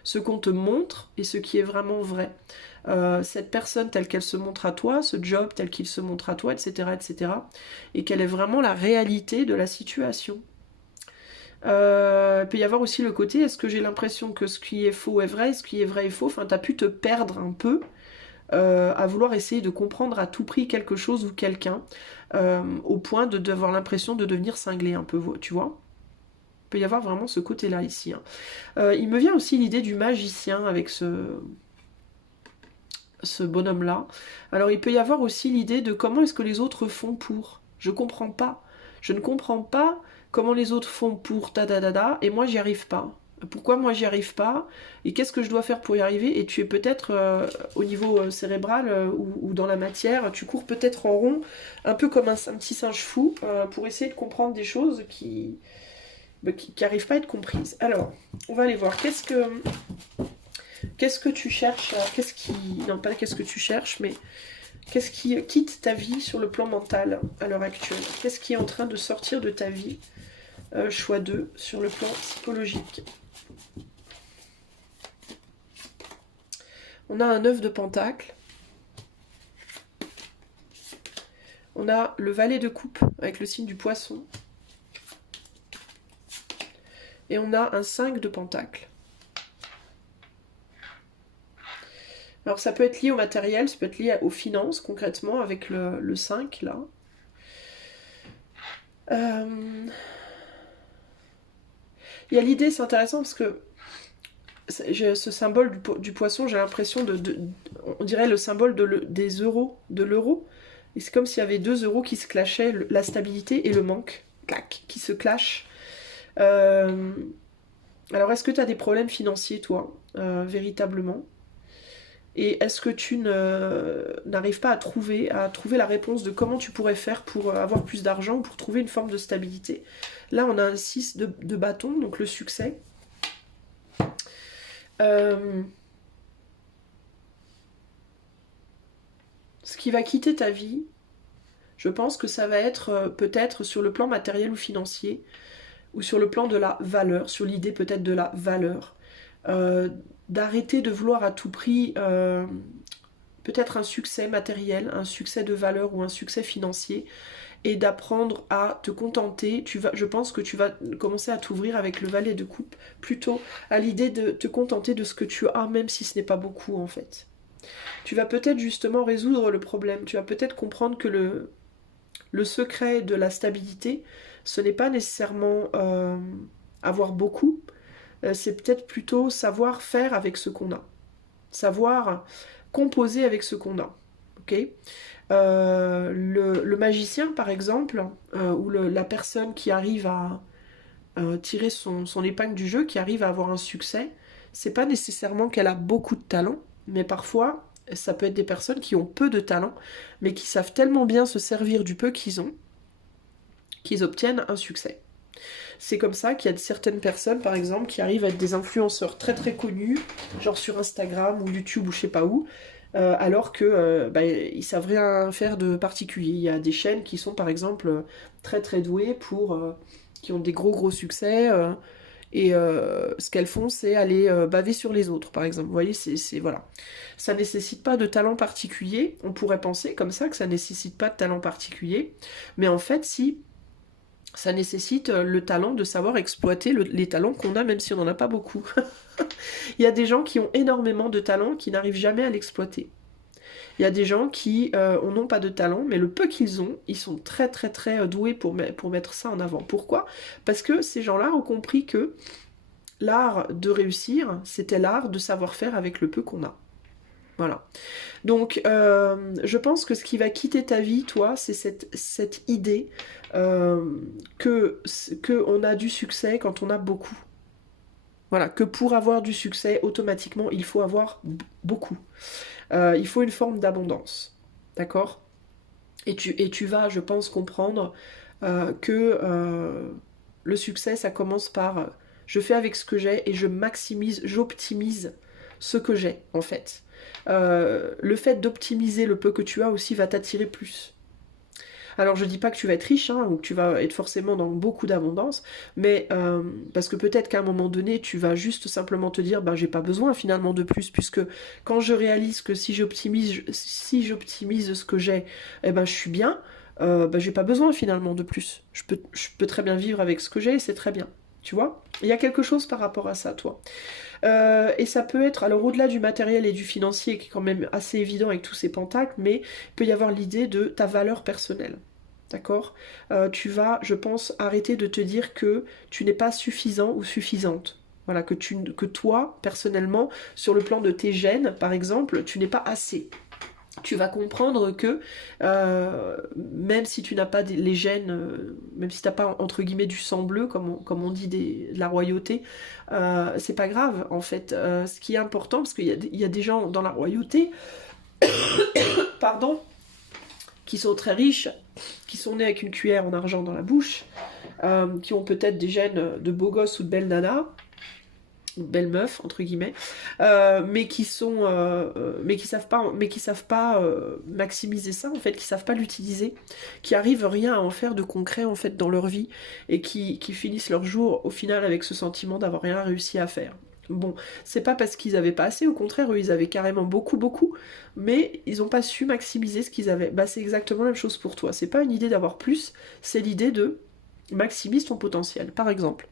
Ce qu'on te montre et ce qui est vraiment vrai. Cette personne telle qu'elle se montre à toi, ce job tel qu'il se montre à toi, etc., etc. Et quelle est vraiment la réalité de la situation. Il peut y avoir aussi le côté, est-ce que j'ai l'impression que ce qui est faux est vrai, ce qui est vrai est faux, enfin, tu as pu te perdre un peu à vouloir essayer de comprendre à tout prix quelque chose ou quelqu'un, au point d'avoir l'impression de devenir cinglé un peu, tu vois. Il peut y avoir vraiment ce côté-là ici. Hein. Il me vient aussi l'idée du magicien avec ce bonhomme-là. Alors il peut y avoir aussi l'idée de comment est-ce que les autres font pour. Je comprends pas. Je ne comprends pas comment les autres font pour et moi j'y arrive pas. Pourquoi moi j'y arrive pas? Et qu'est-ce que je dois faire pour y arriver? Et tu es peut-être au niveau cérébral ou dans la matière, tu cours peut-être en rond, un peu comme un petit singe fou, pour essayer de comprendre des choses qui n'arrivent pas à être comprises. Alors, on va aller voir. Qu'est-ce que tu cherches? Non, pas qu'est-ce que tu cherches, mais qu'est-ce qui quitte ta vie sur le plan mental à l'heure actuelle? Qu'est-ce qui est en train de sortir de ta vie? Choix 2, sur le plan psychologique. On a un 9 de pentacle. On a le valet de coupe avec le signe du poisson. Et on a un 5 de pentacle. Alors ça peut être lié au matériel, ça peut être lié aux finances concrètement avec le 5 là. Il y a l'idée, c'est intéressant parce que ce symbole du poisson, j'ai l'impression on dirait le symbole des euros, de l'euro. Et c'est comme s'il y avait 2 euros qui se clashaient, la stabilité et le manque, clac, qui se clashent. Alors est-ce que tu as des problèmes financiers toi, véritablement? Et est-ce que tu n'arrives pas à trouver la réponse de comment tu pourrais faire pour avoir plus d'argent, pour trouver une forme de stabilité? Là, on a un 6 de bâton, donc le succès. ce qui va quitter ta vie, je pense que ça va être peut-être sur le plan matériel ou financier, ou sur le plan de la valeur, sur l'idée peut-être de la valeur. D'arrêter de vouloir à tout prix peut-être un succès matériel, un succès de valeur ou un succès financier, et d'apprendre à te contenter. Je pense que tu vas commencer à t'ouvrir avec le valet de coupe, plutôt à l'idée de te contenter de ce que tu as, même si ce n'est pas beaucoup en fait. Tu vas peut-être justement résoudre le problème, tu vas peut-être comprendre que le secret de la stabilité, ce n'est pas nécessairement avoir beaucoup, c'est peut-être plutôt savoir faire avec ce qu'on a. Savoir composer avec ce qu'on a. Ok. Le magicien, par exemple, ou la personne qui arrive à tirer son épingle du jeu, qui arrive à avoir un succès, c'est pas nécessairement qu'elle a beaucoup de talent, mais parfois, ça peut être des personnes qui ont peu de talent, mais qui savent tellement bien se servir du peu qu'ils ont, qu'ils obtiennent un succès. C'est comme ça qu'il y a certaines personnes, par exemple, qui arrivent à être des influenceurs très très connus, genre sur Instagram ou YouTube ou je sais pas où, alors que ils savent rien faire de particulier. Il y a des chaînes qui sont par exemple très très douées qui ont des gros succès, et ce qu'elles font c'est aller baver sur les autres par exemple. Vous voyez, voilà. Ça nécessite pas de talent particulier, on pourrait penser comme ça que ça nécessite pas de talent particulier, mais en fait si, ça nécessite le talent de savoir exploiter les talents qu'on a, même si on n'en a pas beaucoup. Il y a des gens qui ont énormément de talent qui n'arrivent jamais à l'exploiter. Il y a des gens qui n'ont pas de talent, mais le peu qu'ils ont, ils sont très très très doués pour mettre ça en avant. Pourquoi? Parce que ces gens-là ont compris que l'art de réussir, c'était l'art de savoir faire avec le peu qu'on a. Voilà. Donc, je pense que ce qui va quitter ta vie, toi, c'est cette idée que on a du succès quand on a beaucoup. Voilà, que pour avoir du succès, automatiquement, il faut avoir beaucoup. Il faut une forme d'abondance. D'accord? Et tu vas, je pense, comprendre que le succès, ça commence par je fais avec ce que j'ai et je maximise, j'optimise ce que j'ai, en fait. Le fait d'optimiser le peu que tu as aussi va t'attirer plus. Alors je dis pas que tu vas être riche, hein, ou que tu vas être forcément dans beaucoup d'abondance, mais parce que peut-être qu'à un moment donné, tu vas juste simplement te dire, ben j'ai pas besoin finalement de plus, puisque quand je réalise que si j'optimise ce que j'ai, eh ben je suis bien, ben j'ai pas besoin finalement de plus. Je peux très bien vivre avec ce que j'ai et c'est très bien. Tu vois? Il y a quelque chose par rapport à ça, toi. Et ça peut être, alors au-delà du matériel et du financier, qui est quand même assez évident avec tous ces pentacles, mais il peut y avoir l'idée de ta valeur personnelle. D'accord? Tu vas, je pense, arrêter de te dire que tu n'es pas suffisant ou suffisante. Voilà, que toi, personnellement, sur le plan de tes gènes, par exemple, tu n'es pas assez. Tu vas comprendre que même si tu n'as pas les gènes, même si tu n'as pas entre guillemets du sang bleu, comme on dit de la royauté, c'est pas grave en fait. Ce qui est important, parce qu'il y a des gens dans la royauté, pardon, qui sont très riches, qui sont nés avec une cuillère en argent dans la bouche, qui ont peut-être des gènes de beaux gosses ou de belles nanas, belle meuf entre guillemets, mais qui savent pas maximiser ça en fait, qui savent pas l'utiliser, qui arrivent rien à en faire de concret en fait dans leur vie et qui finissent leur jour au final avec ce sentiment d'avoir rien réussi à faire. Bon, c'est pas parce qu'ils avaient pas assez, au contraire, eux ils avaient carrément beaucoup, mais ils ont pas su maximiser ce qu'ils avaient. Bah c'est exactement la même chose pour toi, c'est pas une idée d'avoir plus, c'est l'idée de maximise ton potentiel. Par exemple,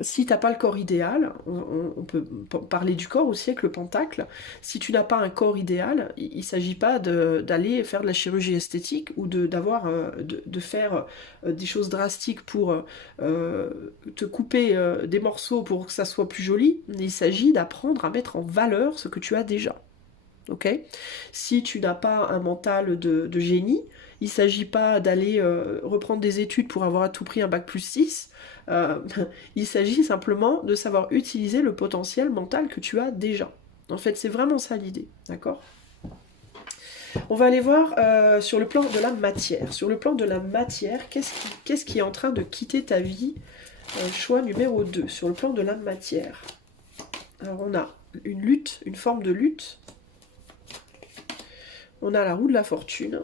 si t'as pas le corps idéal, on peut parler du corps aussi avec le pentacle. Si tu n'as pas un corps idéal, il s'agit pas d'aller faire de la chirurgie esthétique ou de faire des choses drastiques pour te couper des morceaux pour que ça soit plus joli. Il s'agit d'apprendre à mettre en valeur ce que tu as déjà. Ok? Si tu n'as pas un mental de génie, il ne s'agit pas d'aller reprendre des études pour avoir à tout prix un bac plus 6. Il s'agit simplement de savoir utiliser le potentiel mental que tu as déjà. En fait, c'est vraiment ça l'idée, d'accord? On va aller voir sur le plan de la matière. Sur le plan de la matière, qu'est-ce qui est en train de quitter ta vie? Choix numéro 2, sur le plan de la matière. Alors on a une lutte, une forme de lutte. On a la roue de la fortune.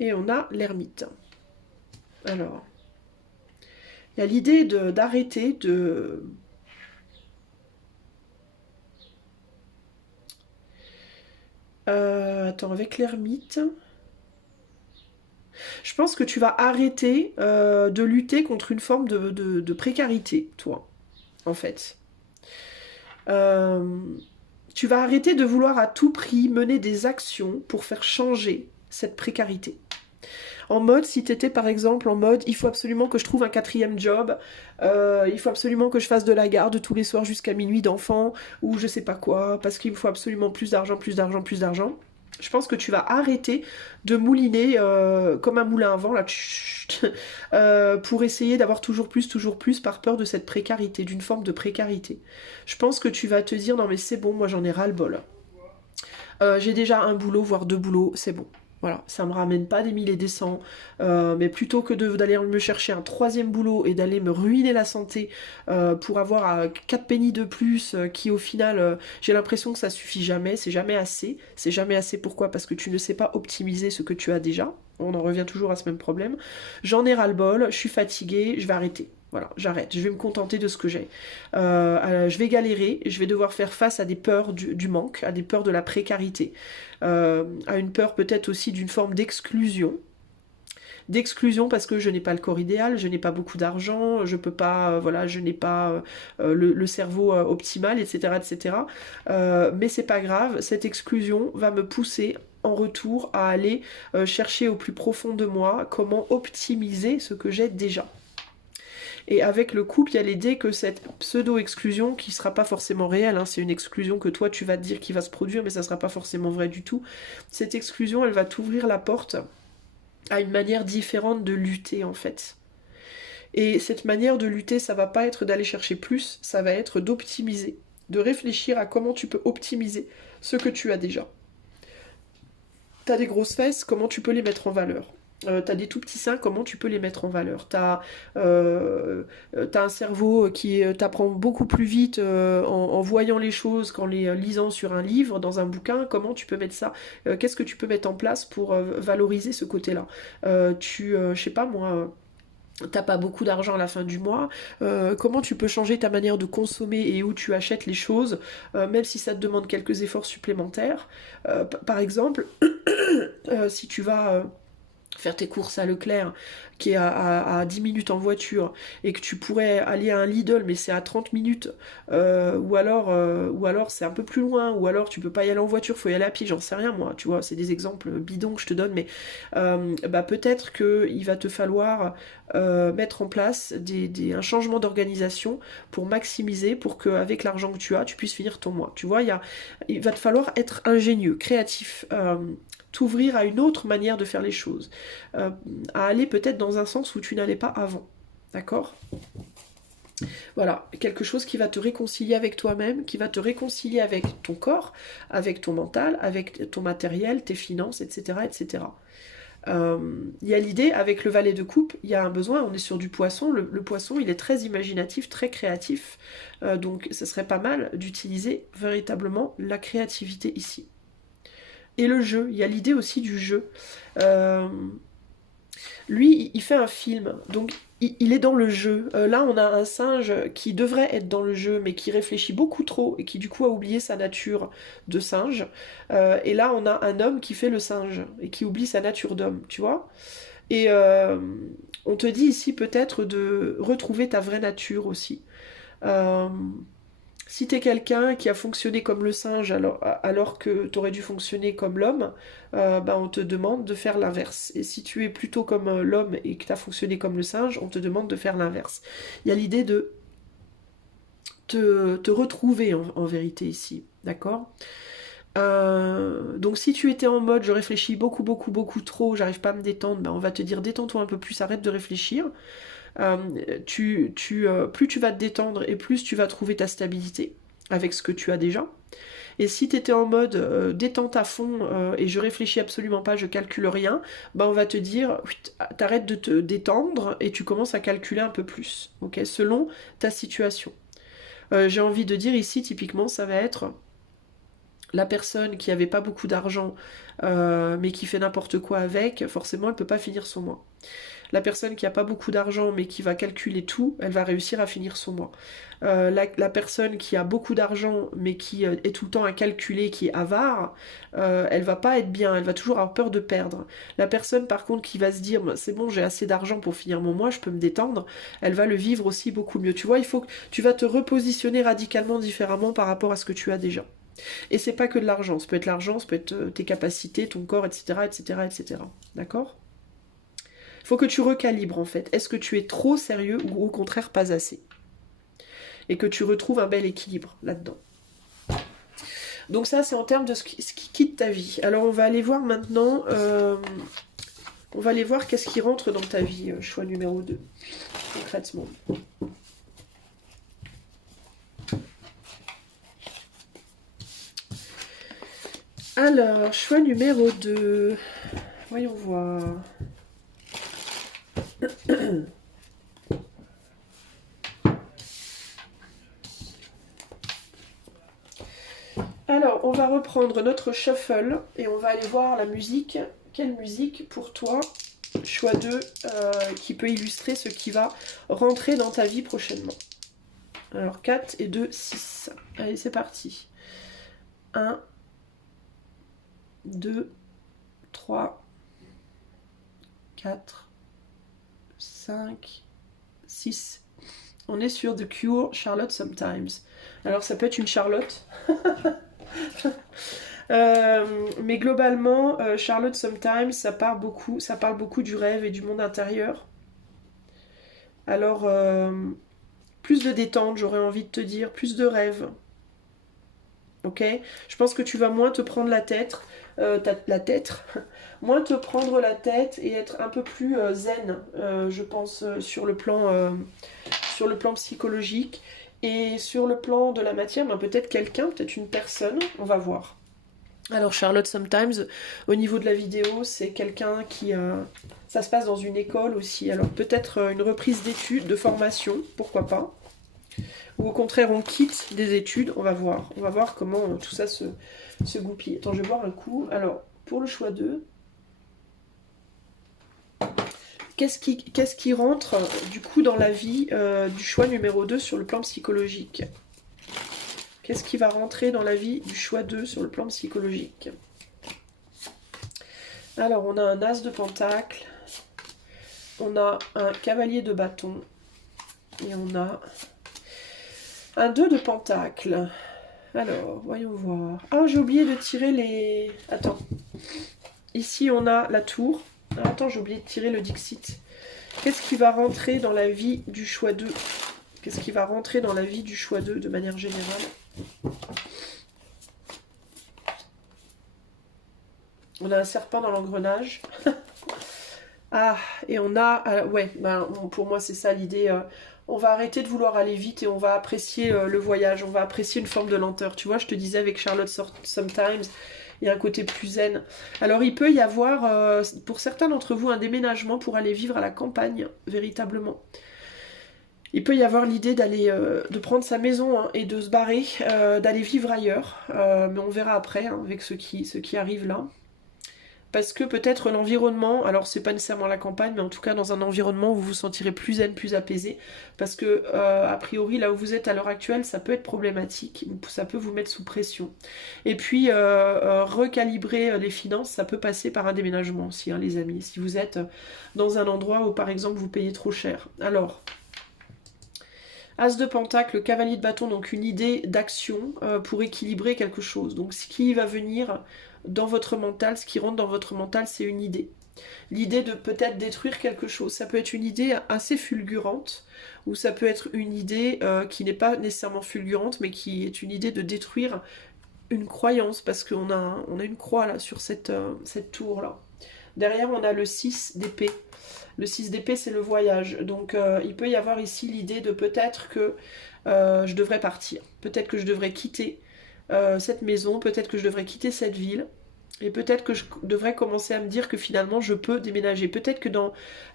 Et on a l'ermite. Alors, il y a l'idée d'arrêter de... attends, avec l'ermite... Je pense que tu vas arrêter de lutter contre une forme de précarité, toi, en fait. Tu vas arrêter de vouloir à tout prix mener des actions pour faire changer cette précarité. En mode, si tu étais par exemple en mode, il faut absolument que je trouve un 4e job, il faut absolument que je fasse de la garde tous les soirs jusqu'à minuit d'enfants, ou je sais pas quoi, parce qu'il me faut absolument plus d'argent, plus d'argent, plus d'argent. Je pense que tu vas arrêter de mouliner comme un moulin à vent là, pour essayer d'avoir toujours plus par peur de cette précarité, d'une forme de précarité. Je pense que tu vas te dire non mais c'est bon, moi j'en ai ras le bol. J'ai déjà un boulot, voire 2 boulots, c'est bon. Voilà, ça me ramène pas des 1000 et des cents, mais plutôt que d'aller me chercher un 3e boulot et d'aller me ruiner la santé pour avoir 4 pennies de plus, qui au final, j'ai l'impression que ça suffit jamais, c'est jamais assez. C'est jamais assez, pourquoi? Parce que tu ne sais pas optimiser ce que tu as déjà. On en revient toujours à ce même problème. J'en ai ras-le-bol, je suis fatiguée, je vais arrêter. Voilà, j'arrête, je vais me contenter de ce que j'ai. Je vais galérer, je vais devoir faire face à des peurs du manque, à des peurs de la précarité, à une peur peut-être aussi d'une forme d'exclusion. D'exclusion parce que je n'ai pas le corps idéal, je n'ai pas beaucoup d'argent, je peux pas, voilà, je n'ai pas le cerveau optimal, etc., etc. Mais c'est pas grave, cette exclusion va me pousser en retour à aller chercher au plus profond de moi comment optimiser ce que j'ai déjà. Et avec le couple, il y a l'idée que cette pseudo-exclusion, qui ne sera pas forcément réelle, hein, c'est une exclusion que toi tu vas te dire qui va se produire, mais ça ne sera pas forcément vrai du tout. Cette exclusion, elle va t'ouvrir la porte à une manière différente de lutter en fait. Et cette manière de lutter, ça va pas être d'aller chercher plus, ça va être d'optimiser, de réfléchir à comment tu peux optimiser ce que tu as déjà. T'as des grosses fesses, comment tu peux les mettre en valeur? T'as des tout petits seins, comment tu peux les mettre en valeur? T'as un cerveau qui t'apprend beaucoup plus vite en voyant les choses qu'en les lisant sur un livre, dans un bouquin. Comment tu peux mettre ça? Qu'est-ce que tu peux mettre en place pour valoriser ce côté-là? Je sais pas moi... T'as pas beaucoup d'argent à la fin du mois, comment tu peux changer ta manière de consommer et où tu achètes les choses, même si ça te demande quelques efforts supplémentaires. Par exemple, si tu vas faire tes courses à Leclerc, qui est à 10 minutes en voiture, et que tu pourrais aller à un Lidl, mais c'est à 30 minutes, ou alors c'est un peu plus loin, ou alors tu peux pas y aller en voiture, faut y aller à pied, j'en sais rien moi, tu vois, c'est des exemples bidons que je te donne, mais peut-être qu'il va te falloir mettre en place un changement d'organisation pour maximiser, pour qu'avec l'argent que tu as, tu puisses finir ton mois. Tu vois, il va te falloir être ingénieux, créatif, t'ouvrir à une autre manière de faire les choses, à aller peut-être dans un sens où tu n'allais pas avant, d'accord? Voilà, quelque chose qui va te réconcilier avec toi-même, qui va te réconcilier avec ton corps, avec ton mental, avec ton matériel, tes finances, etc., etc. Il y a l'idée, avec le valet de coupe, il y a un besoin, on est sur du poisson, le poisson il est très imaginatif, très créatif, donc ce serait pas mal d'utiliser véritablement la créativité ici. Et le jeu, il y a l'idée aussi du jeu. Lui, il fait un film, donc il est dans le jeu. Là, on a un singe qui devrait être dans le jeu, mais qui réfléchit beaucoup trop et qui du coup a oublié sa nature de singe. Et là, on a un homme qui fait le singe et qui oublie sa nature d'homme, tu vois. Et on te dit ici peut-être de retrouver ta vraie nature aussi. Si t'es quelqu'un qui a fonctionné comme le singe alors que t'aurais dû fonctionner comme l'homme, on te demande de faire l'inverse. Et si tu es plutôt comme l'homme et que t'as fonctionné comme le singe, on te demande de faire l'inverse. Il y a l'idée de te retrouver en vérité ici, d'accord? Donc si tu étais en mode je réfléchis beaucoup trop, j'arrive pas à me détendre, on va te dire détends-toi un peu plus, arrête de réfléchir. Plus tu vas te détendre et plus tu vas trouver ta stabilité avec ce que tu as déjà. Et si tu étais en mode détente à fond et je réfléchis absolument pas, je calcule rien, on va te dire t'arrêtes de te détendre et tu commences à calculer un peu plus, ok, selon ta situation. J'ai envie de dire ici typiquement ça va être La personne qui avait pas beaucoup d'argent, mais qui fait n'importe quoi avec, forcément, elle peut pas finir son mois. La personne qui a pas beaucoup d'argent, mais qui va calculer tout, elle va réussir à finir son mois. La personne qui a beaucoup d'argent, mais qui est tout le temps à calculer, qui est avare, elle va pas être bien, elle va toujours avoir peur de perdre. La personne, par contre, qui va se dire, c'est bon, j'ai assez d'argent pour finir mon mois, je peux me détendre, elle va le vivre aussi beaucoup mieux. Tu vois, il faut que tu vas te repositionner radicalement différemment par rapport à ce que tu as déjà. Et c'est pas que de l'argent, ça peut être l'argent, ça peut être tes capacités, ton corps, etc., etc., etc. D'accord ? Il faut que tu recalibres en fait. Est-ce que tu es trop sérieux ou au contraire pas assez? Et que tu retrouves un bel équilibre là-dedans. Donc ça, c'est en termes de ce qui quitte ta vie. Alors on va aller voir maintenant, on va aller voir qu'est-ce qui rentre dans ta vie, choix numéro 2, concrètement. Alors, choix numéro 2. Voyons voir. Alors, on va reprendre notre shuffle et on va aller voir la musique. Quelle musique pour toi, choix 2, qui peut illustrer ce qui va rentrer dans ta vie prochainement. Alors, 4 et 2, 6. Allez, c'est parti. 1, 2, 3, 4, 5, 6. On est sur The Cure, Charlotte Sometimes. Alors ça peut être une Charlotte. Mais globalement, Charlotte Sometimes, ça parle beaucoup du rêve et du monde intérieur. Alors, plus de détente, j'aurais envie de te dire, plus de rêve. Ok, je pense que tu vas moins te prendre la tête, moins te prendre la tête et être un peu plus zen, je pense, sur le plan psychologique et sur le plan de la matière, ben, peut-être quelqu'un, peut-être une personne, on va voir. Alors Charlotte Sometimes, au niveau de la vidéo, c'est quelqu'un qui... ça se passe dans une école aussi, alors peut-être une reprise d'études, de formation, pourquoi pas. Ou au contraire, on quitte des études, on va voir. On va voir comment tout ça se goupille. Attends, je vais boire un coup. Alors, pour le choix 2, qu'est-ce qui rentre du coup dans la vie du choix numéro 2 sur le plan psychologique? Qu'est-ce qui va rentrer dans la vie du choix 2 sur le plan psychologique? Alors, on a un as de pentacle, on a un cavalier de bâton, et on a un 2 de pentacle. Alors, voyons voir. Ah, j'ai oublié de tirer les... Attends. Ici, on a la tour. Ah, attends, j'ai oublié de tirer le Dixit. Qu'est-ce qui va rentrer dans la vie du choix 2? Qu'est-ce qui va rentrer dans la vie du choix 2 de manière générale? On a un serpent dans l'engrenage. Ah, et on a... ouais, ben, pour moi, c'est ça l'idée. On va arrêter de vouloir aller vite et on va apprécier le voyage. On va apprécier une forme de lenteur. Tu vois, je te disais avec Charlotte Sometimes, il y a un côté plus zen. Alors, il peut y avoir, pour certains d'entre vous, un déménagement pour aller vivre à la campagne, véritablement. Il peut y avoir l'idée d'aller, de prendre sa maison hein, et de se barrer, d'aller vivre ailleurs. Mais on verra après, hein, avec ce qui arrive là. Parce que peut-être l'environnement, alors c'est pas nécessairement la campagne, mais en tout cas dans un environnement où vous vous sentirez plus zen, plus apaisé. Parce que, a priori, là où vous êtes à l'heure actuelle, ça peut être problématique, ça peut vous mettre sous pression. Et puis, recalibrer les finances, ça peut passer par un déménagement aussi, hein, les amis. Si vous êtes dans un endroit où, par exemple, vous payez trop cher. Alors... As de pentacle, cavalier de bâton, donc une idée d'action pour équilibrer quelque chose. Donc ce qui va venir dans votre mental, ce qui rentre dans votre mental, c'est une idée. L'idée de peut-être détruire quelque chose. Ça peut être une idée assez fulgurante, ou ça peut être une idée qui n'est pas nécessairement fulgurante, mais qui est une idée de détruire une croyance, parce qu'on a, on a une croix là sur cette tour-là. Derrière, on a le 6 d'épée. Le 6 d'épée, c'est le voyage. Donc, il peut y avoir ici l'idée de peut-être que je devrais partir. Peut-être que je devrais quitter cette maison. Peut-être que je devrais quitter cette ville. Et peut-être que je devrais commencer à me dire que finalement, je peux déménager. Peut-être que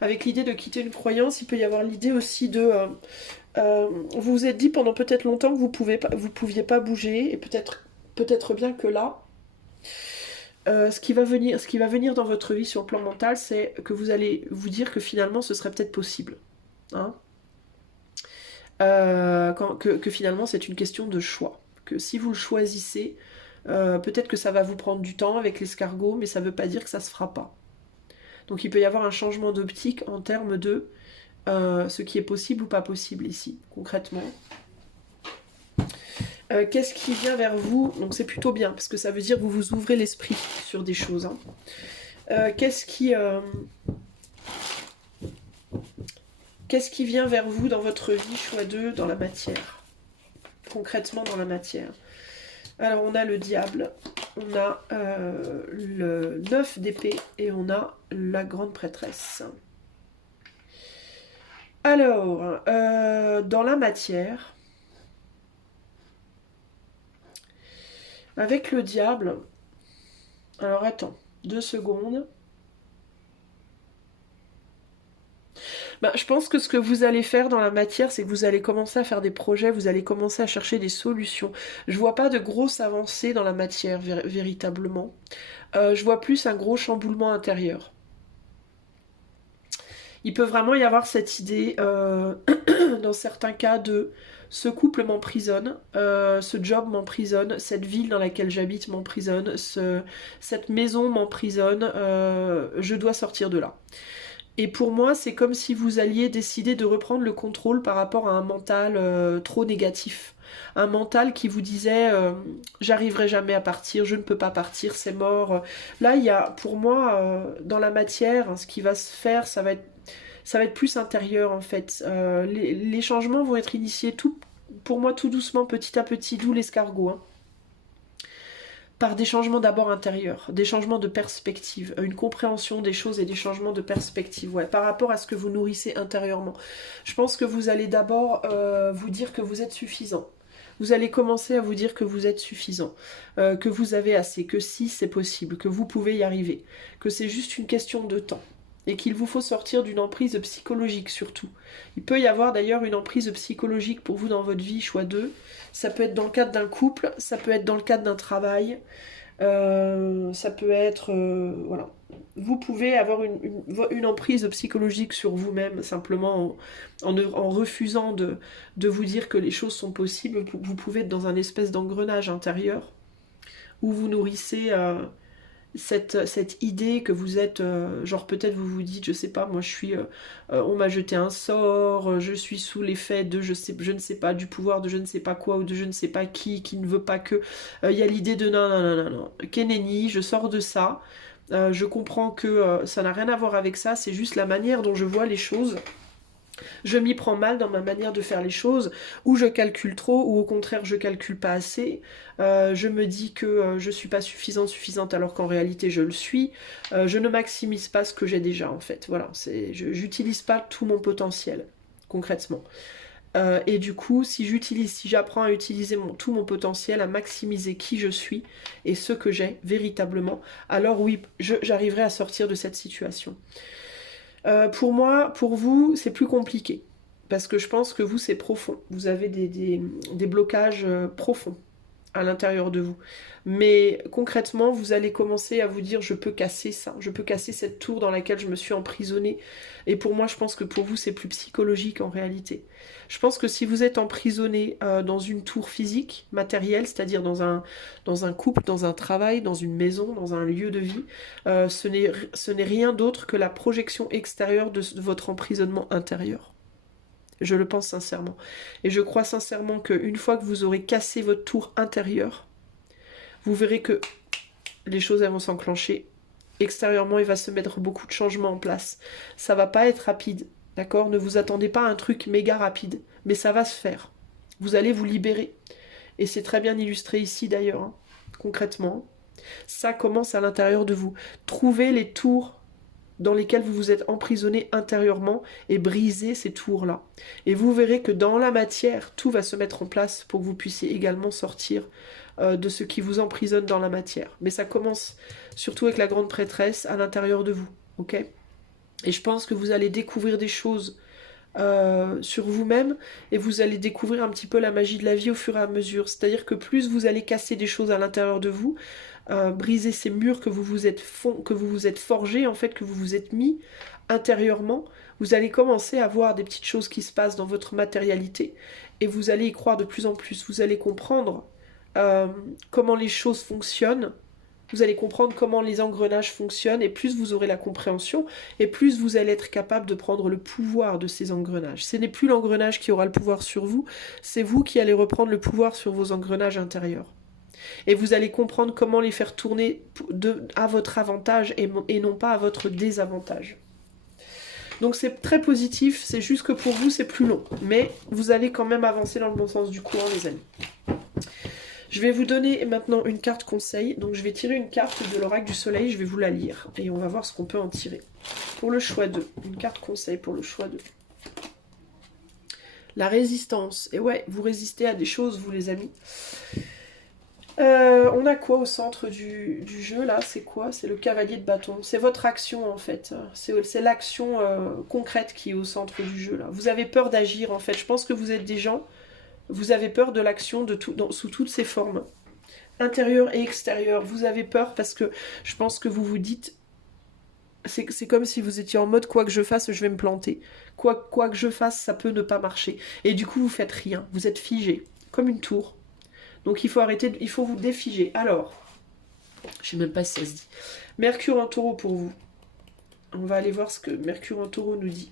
avec l'idée de quitter une croyance, il peut y avoir l'idée aussi de... vous vous êtes dit pendant peut-être longtemps que vous pouviez pas bouger. Et peut-être peut-être bien que là, ce qui va venir dans votre vie sur le plan mental, c'est que vous allez vous dire que finalement ce serait peut-être possible. Hein, que finalement c'est une question de choix. Que si vous le choisissez, peut-être que ça va vous prendre du temps avec l'escargot, mais ça ne veut pas dire que ça ne se fera pas. Donc il peut y avoir un changement d'optique en termes de ce qui est possible ou pas possible ici, concrètement. Qu'est-ce qui vient vers vous? Donc c'est plutôt bien, parce que ça veut dire que vous vous ouvrez l'esprit sur des choses. Hein. Qu'est-ce qui vient vers vous dans votre vie, choix 2, dans la matière? Concrètement dans la matière. Alors on a le diable, on a le 9 d'épée et on a la grande prêtresse. Alors, dans la matière, avec le diable, alors attends, 2 secondes. Ben, je pense que ce que vous allez faire dans la matière, c'est que vous allez commencer à faire des projets, vous allez commencer à chercher des solutions. Je vois pas de grosses avancées dans la matière, véritablement. Je vois plus un gros chamboulement intérieur. Il peut vraiment y avoir cette idée, dans certains cas, de ce couple m'emprisonne, ce job m'emprisonne, cette ville dans laquelle j'habite m'emprisonne, cette maison m'emprisonne, je dois sortir de là. Et pour moi, c'est comme si vous alliez décider de reprendre le contrôle par rapport à un mental trop négatif. Un mental qui vous disait j'arriverai jamais à partir, je ne peux pas partir, c'est mort. Là, il y a pour moi, dans la matière, hein, ce qui va se faire, ça va être plus intérieur en fait. Les changements vont être initiés pour moi tout doucement, petit à petit, d'où l'escargot. Hein. Par des changements d'abord intérieurs, des changements de perspective, une compréhension des choses et des changements de perspective, ouais, par rapport à ce que vous nourrissez intérieurement. Je pense que vous allez d'abord vous dire que vous êtes suffisant. Vous allez commencer à vous dire que vous êtes suffisant, que vous avez assez, que si c'est possible, que vous pouvez y arriver, que c'est juste une question de temps. Et qu'il vous faut sortir d'une emprise psychologique surtout. Il peut y avoir d'ailleurs une emprise psychologique pour vous dans votre vie, choix 2. Ça peut être dans le cadre d'un couple, ça peut être dans le cadre d'un travail, ça peut être... voilà. Vous pouvez avoir une emprise psychologique sur vous-même, simplement en refusant de vous dire que les choses sont possibles. Vous pouvez être dans un espèce d'engrenage intérieur où vous nourrissez... cette idée que vous êtes, genre peut-être vous vous dites, je sais pas, moi je suis, on m'a jeté un sort, je suis sous l'effet de je ne sais pas, du pouvoir de je ne sais pas quoi ou de je ne sais pas qui ne veut pas que, il y a l'idée de non, non, non, non, non, Keneni, je sors de ça, je comprends que ça n'a rien à voir avec ça, c'est juste la manière dont je vois les choses. Je m'y prends mal dans ma manière de faire les choses, ou je calcule trop, ou au contraire je calcule pas assez. Je me dis que je suis pas suffisante alors qu'en réalité je le suis. Je ne maximise pas ce que j'ai déjà en fait. Voilà, j'utilise pas tout mon potentiel concrètement. Et du coup, si j'apprends à utiliser tout mon potentiel, à maximiser qui je suis et ce que j'ai véritablement, alors oui, j'arriverai à sortir de cette situation. Pour moi, pour vous, c'est plus compliqué. Parce que je pense que vous, c'est profond. Vous avez des blocages profonds à l'intérieur de vous. Mais concrètement, vous allez commencer à vous dire, je peux casser ça. Je peux casser cette tour dans laquelle je me suis emprisonnée. Et pour moi, je pense que pour vous, c'est plus psychologique en réalité. Je pense que si vous êtes emprisonné dans une tour physique, matérielle, c'est-à-dire dans un couple, dans un travail, dans une maison, dans un lieu de vie, ce n'est rien d'autre que la projection extérieure de votre emprisonnement intérieur. Je le pense sincèrement. Et je crois sincèrement qu'une fois que vous aurez cassé votre tour intérieure, vous verrez que les choses elles vont s'enclencher. Extérieurement, il va se mettre beaucoup de changements en place. Ça va pas être rapide, d'accord? Ne vous attendez pas à un truc méga rapide, mais ça va se faire. Vous allez vous libérer. Et c'est très bien illustré ici d'ailleurs, hein, concrètement. Ça commence à l'intérieur de vous. Trouvez les tours dans lesquels vous vous êtes emprisonné intérieurement et brisez ces tours-là. Et vous verrez que dans la matière, tout va se mettre en place pour que vous puissiez également sortir de ce qui vous emprisonne dans la matière. Mais ça commence surtout avec la grande prêtresse à l'intérieur de vous, ok? Et je pense que vous allez découvrir des choses sur vous-même et vous allez découvrir un petit peu la magie de la vie au fur et à mesure. C'est-à-dire que plus vous allez casser des choses à l'intérieur de vous, briser ces murs que vous vous êtes forgés, en fait, que vous vous êtes mis intérieurement, vous allez commencer à voir des petites choses qui se passent dans votre matérialité et vous allez y croire de plus en plus. Vous allez comprendre comment les choses fonctionnent. Vous allez comprendre comment les engrenages fonctionnent et plus vous aurez la compréhension et plus vous allez être capable de prendre le pouvoir de ces engrenages. Ce n'est plus l'engrenage qui aura le pouvoir sur vous, c'est vous qui allez reprendre le pouvoir sur vos engrenages intérieurs. Et vous allez comprendre comment les faire tourner à votre avantage et non pas à votre désavantage. Donc c'est très positif, c'est juste que pour vous c'est plus long. Mais vous allez quand même avancer dans le bon sens du courant, les amis. Je vais vous donner maintenant une carte conseil. Donc je vais tirer une carte de l'oracle du soleil, je vais vous la lire. Et on va voir ce qu'on peut en tirer. Pour le choix 2, une carte conseil pour le choix 2. La résistance. Et ouais, vous résistez à des choses, vous les amis. On a quoi au centre du jeu là? C'est quoi? C'est le cavalier de bâton. C'est votre action en fait. C'est l'action concrète qui est au centre du jeu là. Vous avez peur d'agir en fait. Je pense que vous êtes des gens... Vous avez peur de l'action sous toutes ses formes, intérieure et extérieure. Vous avez peur parce que je pense que vous vous dites, c'est comme si vous étiez en mode quoi que je fasse, je vais me planter. Quoi que je fasse, ça peut ne pas marcher. Et du coup, vous faites rien. Vous êtes figé, comme une tour. Donc il faut arrêter, il faut vous défiger. Alors, je sais même pas si ça se dit. Mercure en taureau pour vous. On va aller voir ce que Mercure en taureau nous dit.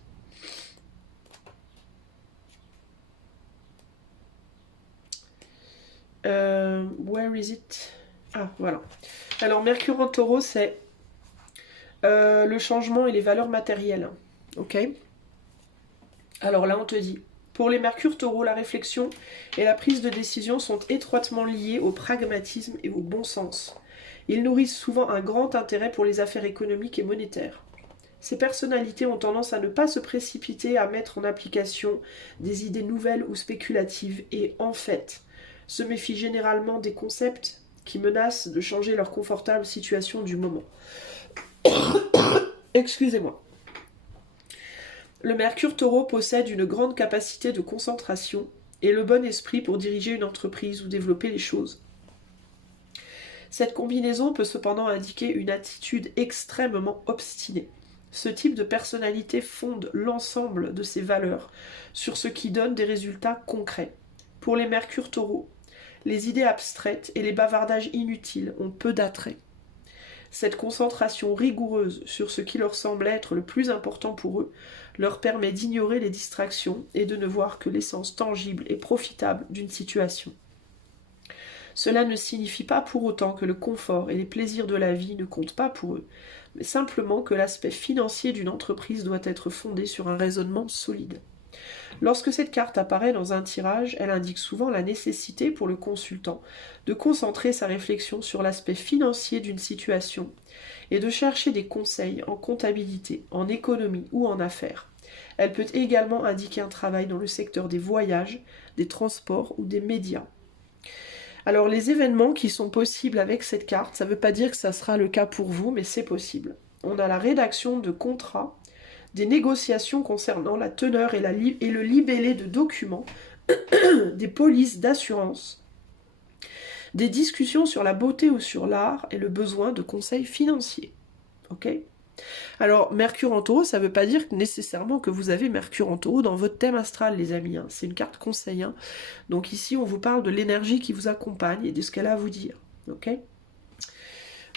Where is it? Ah, voilà. Alors, Mercure en taureau, c'est le changement et les valeurs matérielles. Ok? Alors là, on te dit, pour les Mercure taureau, la réflexion et la prise de décision sont étroitement liées au pragmatisme et au bon sens. Ils nourrissent souvent un grand intérêt pour les affaires économiques et monétaires. Ces personnalités ont tendance à ne pas se précipiter à mettre en application des idées nouvelles ou spéculatives et, en fait, se méfient généralement des concepts qui menacent de changer leur confortable situation du moment. Excusez-moi. Le Mercure taureau possède une grande capacité de concentration et le bon esprit pour diriger une entreprise ou développer les choses. Cette combinaison peut cependant indiquer une attitude extrêmement obstinée. Ce type de personnalité fonde l'ensemble de ses valeurs sur ce qui donne des résultats concrets. Pour les Mercure taureaux, les idées abstraites et les bavardages inutiles ont peu d'attrait. Cette concentration rigoureuse sur ce qui leur semble être le plus important pour eux leur permet d'ignorer les distractions et de ne voir que l'essence tangible et profitable d'une situation. Cela ne signifie pas pour autant que le confort et les plaisirs de la vie ne comptent pas pour eux, mais simplement que l'aspect financier d'une entreprise doit être fondé sur un raisonnement solide. Lorsque cette carte apparaît dans un tirage, elle indique souvent la nécessité pour le consultant de concentrer sa réflexion sur l'aspect financier d'une situation et de chercher des conseils en comptabilité, en économie ou en affaires. Elle peut également indiquer un travail dans le secteur des voyages, des transports ou des médias. Alors les événements qui sont possibles avec cette carte, ça ne veut pas dire que ça sera le cas pour vous, mais c'est possible. On a la rédaction de contrats, des négociations concernant la teneur et le libellé de documents, des polices d'assurance, des discussions sur la beauté ou sur l'art et le besoin de conseils financiers. Ok ? Alors, Mercure en taureau, ça ne veut pas dire nécessairement que vous avez Mercure en taureau dans votre thème astral, les amis. C'est une carte conseil. Donc ici, on vous parle de l'énergie qui vous accompagne et de ce qu'elle a à vous dire. Ok ?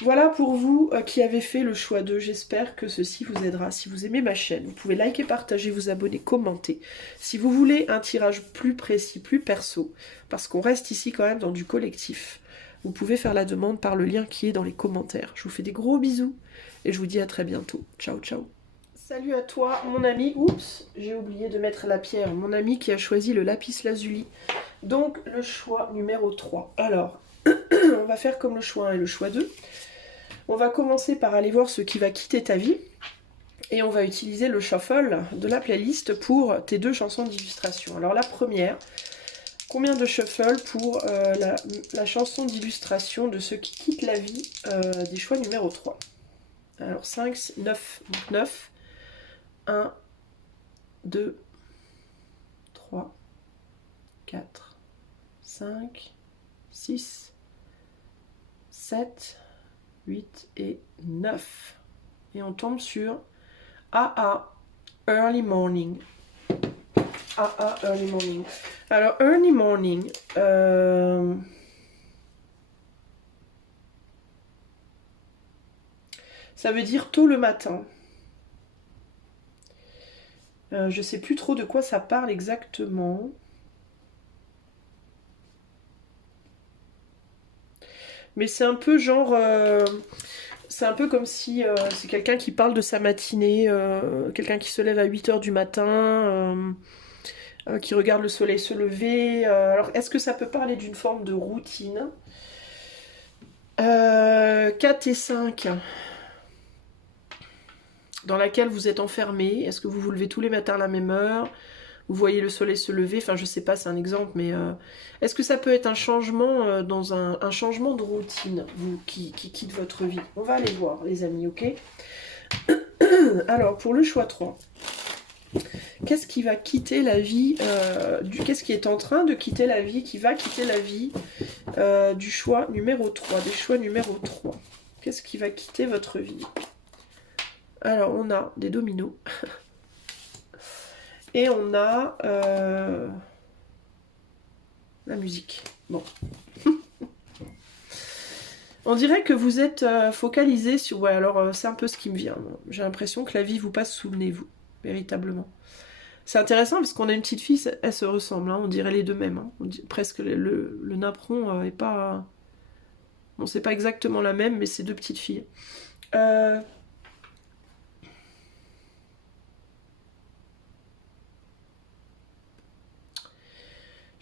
Voilà pour vous qui avez fait le choix 2. J'espère que ceci vous aidera. Si vous aimez ma chaîne, vous pouvez liker, partager, vous abonner, commenter. Si vous voulez un tirage plus précis, plus perso, parce qu'on reste ici quand même dans du collectif, vous pouvez faire la demande par le lien qui est dans les commentaires. Je vous fais des gros bisous et je vous dis à très bientôt. Ciao, ciao. Salut à toi, mon ami. Oups, j'ai oublié de mettre la pierre. Mon ami qui a choisi le lapis lazuli. Donc, le choix numéro 3. Alors, on va faire comme le choix 1 et le choix 2. On va commencer par aller voir ce qui va quitter ta vie. Et on va utiliser le shuffle de la playlist pour tes 2 chansons d'illustration. Alors, la première... Combien de shuffle pour la chanson d'illustration de ceux qui quittent la vie des choix numéro 3. Alors 5, 9, donc 9. 1, 2, 3, 4, 5, 6, 7, 8 et 9. Et on tombe sur AA, Early Morning. AA, Early Morning. Alors, Early Morning, ça veut dire tôt le matin. Je sais plus trop de quoi ça parle exactement. Mais c'est un peu genre... c'est un peu comme si c'est quelqu'un qui parle de sa matinée, quelqu'un qui se lève à 8 h du matin, qui regarde le soleil se lever. Alors, est-ce que ça peut parler d'une forme de routine 4 et 5, dans laquelle vous êtes enfermé. Est-ce que vous vous levez tous les matins à la même heure? Vous voyez le soleil se lever? Enfin, je sais pas, c'est un exemple, mais est-ce que ça peut être un changement dans un changement de routine, vous, qui quitte votre vie? On va aller voir, les amis, ok? Alors, pour le choix 3, qu'est-ce qui va quitter la vie qu'est-ce qui est en train de quitter la vie, qui va quitter la vie du choix numéro 3, des choix numéro 3? Qu'est-ce qui va quitter votre vie? Alors, on a des dominos. Et on a la musique. Bon. On dirait que vous êtes focalisé sur... Ouais, alors c'est un peu ce qui me vient. J'ai l'impression que la vie vous passe sous le nez, vous. Véritablement. C'est intéressant parce qu'on a une petite fille, elle se ressemble. Hein, on dirait les deux mêmes. Hein. Presque le napperon est pas... Bon, c'est pas exactement la même, mais c'est deux petites filles.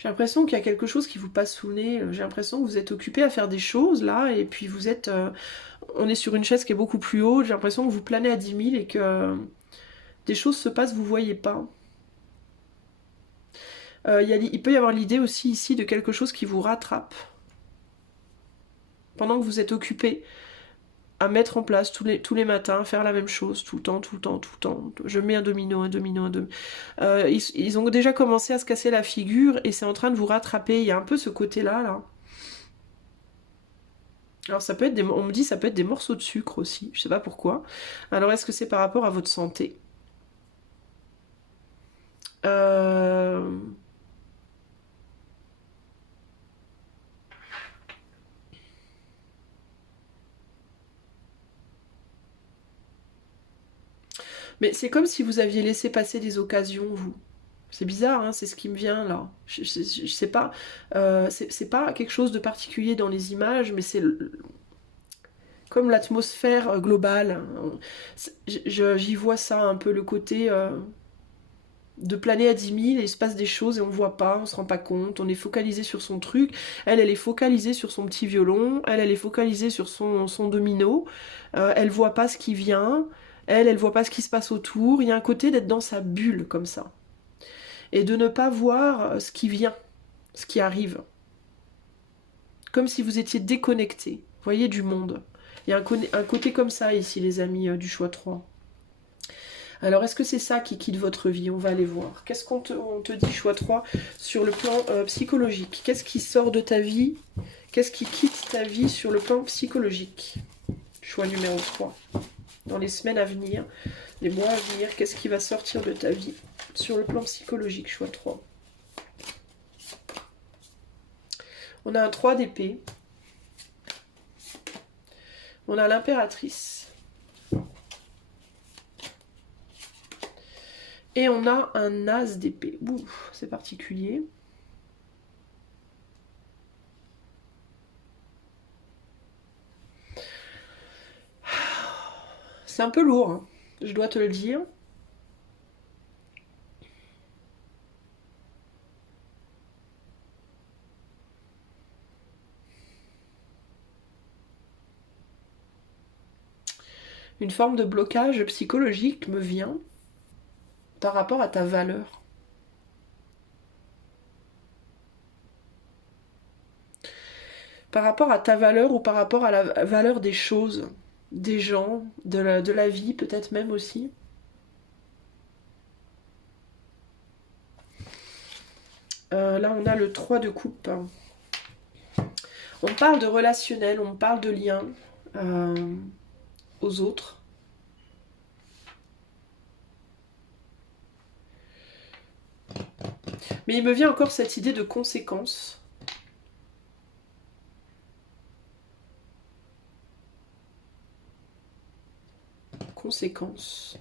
J'ai l'impression qu'il y a quelque chose qui vous passe sous le nez. J'ai l'impression que vous êtes occupé à faire des choses, là, et puis vous êtes... on est sur une chaise qui est beaucoup plus haute. J'ai l'impression que vous planez à 10 000 et que des choses se passent, vous ne voyez pas. Il peut y avoir l'idée aussi ici de quelque chose qui vous rattrape. Pendant que vous êtes occupé à mettre en place tous les matins, faire la même chose, tout le temps, tout le temps, tout le temps. Je mets un domino, un domino, un domino. Ils ont déjà commencé à se casser la figure et c'est en train de vous rattraper. Il y a un peu ce côté-là, là. Alors ça peut être on me dit ça peut être des morceaux de sucre aussi, je sais pas pourquoi. Alors est-ce que c'est par rapport à votre santé? Mais c'est comme si vous aviez laissé passer des occasions, vous. C'est bizarre, hein, c'est ce qui me vient là. Je sais pas, c'est pas quelque chose de particulier dans les images, mais c'est comme l'atmosphère globale. J'y vois ça un peu, le côté de planer à 10 000 et il se passe des choses et on voit pas, on se rend pas compte, on est focalisé sur son truc. Elle est focalisée sur son petit violon, elle est focalisée sur son domino, elle voit pas ce qui vient, elle voit pas ce qui se passe autour. Il y a un côté d'être dans sa bulle comme ça. Et de ne pas voir ce qui vient, ce qui arrive. Comme si vous étiez déconnecté, vous voyez, du monde. Il y a un côté comme ça ici, les amis, du choix 3. Alors, est-ce que c'est ça qui quitte votre vie? On va aller voir. Qu'est-ce qu'on te dit, choix 3, sur le plan psychologique? Qu'est-ce qui sort de ta vie? Qu'est-ce qui quitte ta vie sur le plan psychologique? Choix numéro 3. Dans les semaines à venir, les mois à venir, qu'est-ce qui va sortir de ta vie sur le plan psychologique? Choix 3. On a un 3 d'épée. On a l'impératrice. Et on a un as d'épée. Ouf, c'est particulier. C'est un peu lourd, hein, je dois te le dire. Une forme de blocage psychologique me vient par rapport à ta valeur. Par rapport à ta valeur ou par rapport à la valeur des choses, des gens, de la vie peut-être même aussi. Là, on a le 3 de coupe. On parle de relationnel, on parle de lien aux autres. Mais il me vient encore cette idée de conséquence. Conséquence.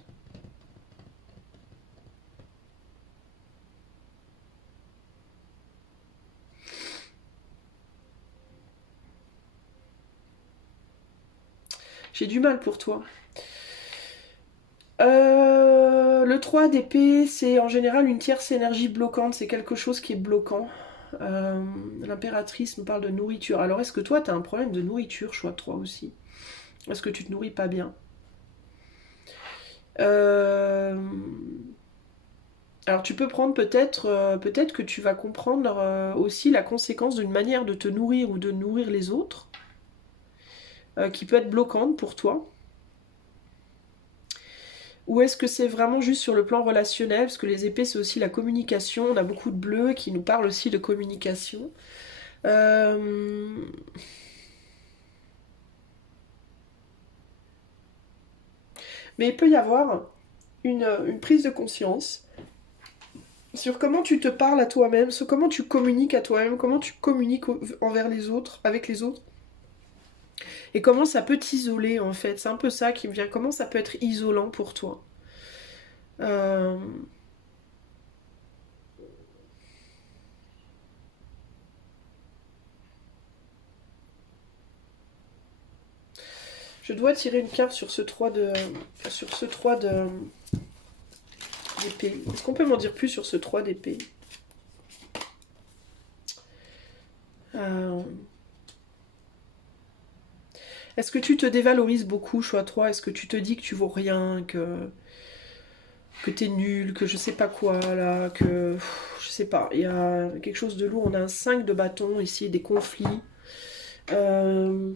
J'ai du mal pour toi. Le 3 d'épée, c'est en général une tierce énergie bloquante. C'est quelque chose qui est bloquant. L'impératrice me parle de nourriture. Alors, est-ce que toi, tu as un problème de nourriture, choix 3 aussi? Est-ce que tu te nourris pas bien? Alors, tu peux prendre peut-être que tu vas comprendre aussi la conséquence d'une manière de te nourrir ou de nourrir les autres qui peut être bloquante pour toi. Ou est-ce que c'est vraiment juste sur le plan relationnel? Parce que les épées, c'est aussi la communication. On a beaucoup de bleu qui nous parle aussi de communication. Mais il peut y avoir une prise de conscience sur comment tu te parles à toi-même, sur comment tu communiques à toi-même, comment tu communiques envers les autres, avec les autres. Et comment ça peut t'isoler en fait. C'est un peu ça qui me vient. Comment ça peut être isolant pour toi. Euh, Je dois tirer une carte sur ce 3 de. Sur ce 3 de. D'épée. Est-ce qu'on peut m'en dire plus sur ce 3 d'épée? Est-ce que tu te dévalorises beaucoup, choix 3? Est-ce que tu te dis que tu vaux rien, que t'es nul, que je sais pas quoi, là, que... Je sais pas, il y a quelque chose de lourd. On a un 5 de bâton ici, des conflits. Euh,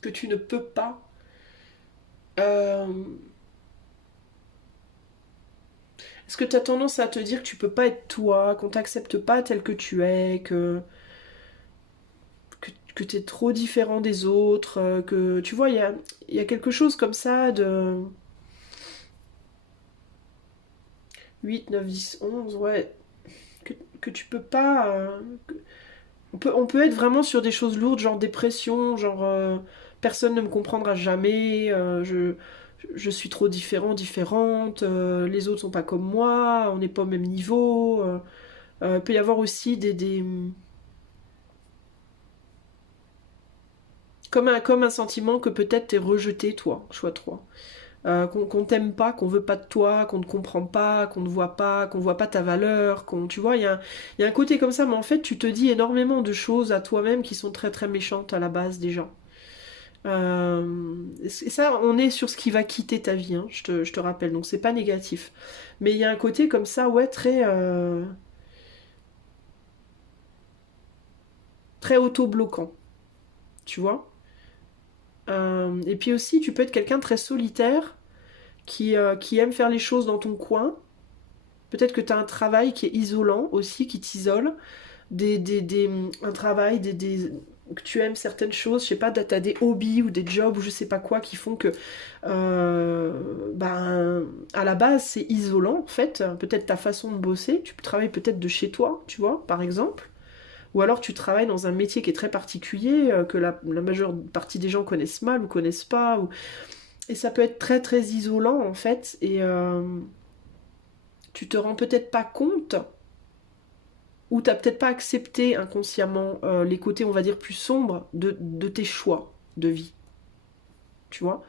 que tu ne peux pas. Euh, Est-ce que tu as tendance à te dire que tu peux pas être toi, qu'on t'accepte pas tel que tu es, que tu es trop différent des autres, que tu vois, il y a quelque chose comme ça de 8, 9, 10, 11, ouais, que tu peux pas... on peut être vraiment sur des choses lourdes, genre dépression, genre personne ne me comprendra jamais, je suis trop différent, différente, les autres sont pas comme moi, on n'est pas au même niveau. Il peut y avoir aussi comme un sentiment que peut-être t'es rejeté, toi, choix 3. Qu'on t'aime pas, qu'on veut pas de toi, qu'on ne comprend pas, qu'on ne voit pas ta valeur, tu vois, il y a un côté comme ça, mais en fait, tu te dis énormément de choses à toi-même qui sont très très méchantes à la base déjà. Et ça, on est sur ce qui va quitter ta vie, hein, je te rappelle, donc c'est pas négatif. Mais il y a un côté comme ça, ouais, très auto-bloquant, tu vois. Et puis aussi, tu peux être quelqu'un de très solitaire qui aime faire les choses dans ton coin. Peut-être que tu as un travail qui est isolant aussi, qui t'isole. Un travail, que tu aimes certaines choses, je sais pas, tu as des hobbies ou des jobs ou je sais pas quoi qui font que, ben, à la base, c'est isolant en fait. Peut-être ta façon de bosser, tu travailles peut-être de chez toi, tu vois, par exemple. Ou alors tu travailles dans un métier qui est très particulier, que la majeure partie des gens connaissent mal ou connaissent pas. Et ça peut être très très isolant en fait. Et tu te rends peut-être pas compte ou t'as peut-être pas accepté inconsciemment les côtés, on va dire, plus sombres de tes choix de vie. Tu vois?